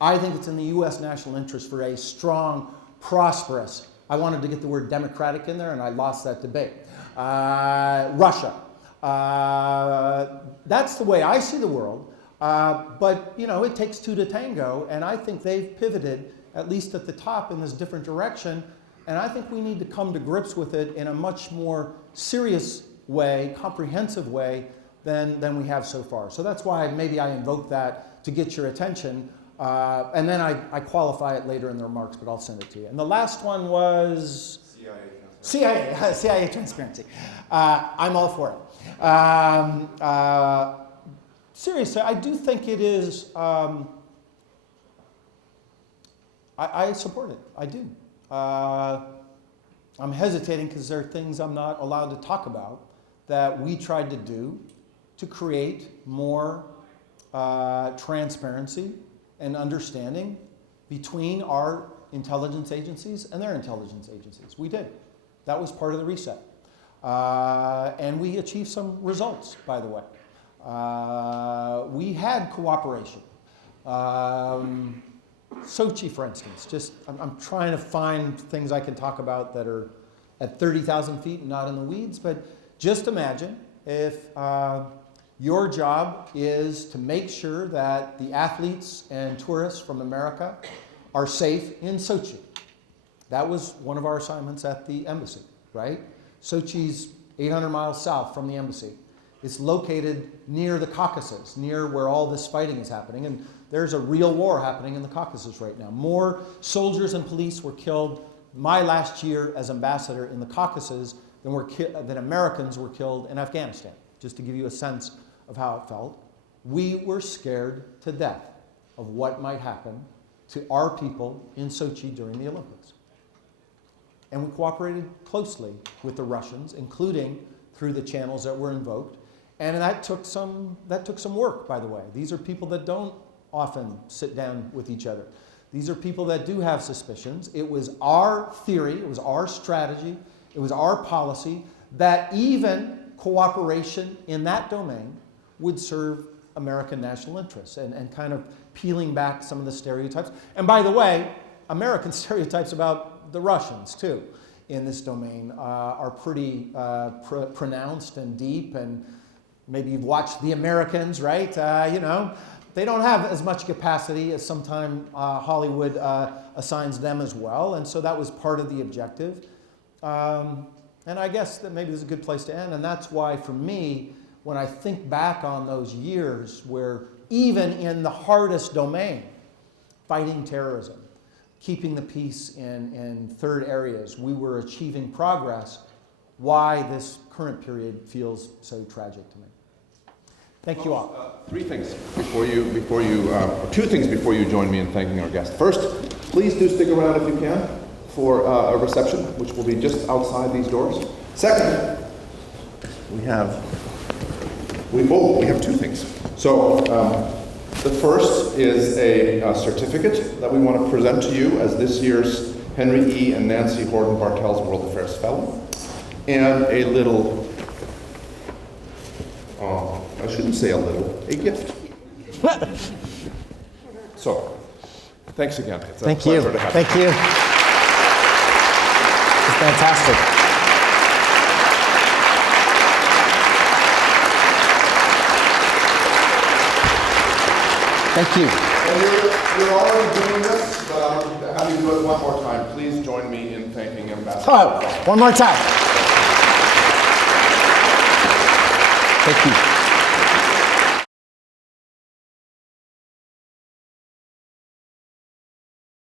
I think it's in the U.S. national interest for a strong, prosperous, I wanted to get the word democratic in there and I lost that debate. Russia. That's the way I see the world. But, it takes two to tango, and I think they've pivoted, at least at the top, in this different direction. And I think we need to come to grips with it in a much more serious way, comprehensive way, than we have so far. So that's why maybe I invoke that to get your attention. And then I qualify it later in the remarks, but I'll send it to you. And the last one was CIA transparency. I'm all for it. Seriously, I do think it is, I support it, I do. I'm hesitating because there are things I'm not allowed to talk about that we tried to do to create more transparency and understanding between our intelligence agencies and their intelligence agencies. We did. That was part of the reset. And we achieved some results, by the way. We had cooperation. Sochi, for instance, I'm trying to find things I can talk about that are at 30,000 feet and not in the weeds, but just imagine if your job is to make sure that the athletes and tourists from America are safe in Sochi. That was one of our assignments at the embassy, right? Sochi's 800 miles south from the embassy. It's located near the Caucasus, near where all this fighting is happening, and there's a real war happening in the Caucasus right now. More soldiers and police were killed my last year as ambassador in the Caucasus than Americans were killed in Afghanistan, just to give you a sense of how it felt. We were scared to death of what might happen to our people in Sochi during the Olympics. And we cooperated closely with the Russians, including through the channels that were invoked. And that took some work, by the way. These are people that don't often sit down with each other. These are people that do have suspicions. It was our theory, it was our strategy, it was our policy that even cooperation in that domain would serve American national interests and kind of peeling back some of the stereotypes. And by the way, American stereotypes about the Russians, too, in this domain are pretty pronounced and deep, and maybe you've watched The Americans, right? They don't have as much capacity as sometimes Hollywood assigns them as well, and so that was part of the objective. And I guess that maybe this is a good place to end, and that's why, for me, when I think back on those years where even in the hardest domain, fighting terrorism, keeping the peace in third areas, we were achieving progress, why this current period feels so tragic to me. Thank you all. Two things before you join me in thanking our guest. First, please do stick around if you can for a reception, which will be just outside these doors. Second, we have two things. So the first is a certificate that we want to present to you as this year's Henry E. and Nancy Horton Bartels World Affairs Fellow, and a little, I shouldn't say a gift. So, thanks again. It's a pleasure to have you. Thank you. It's fantastic. Thank you. And you're already doing this, but I'm happy to do it one more time. Please join me in thanking Ambassador. Oh, one more time. Thank you.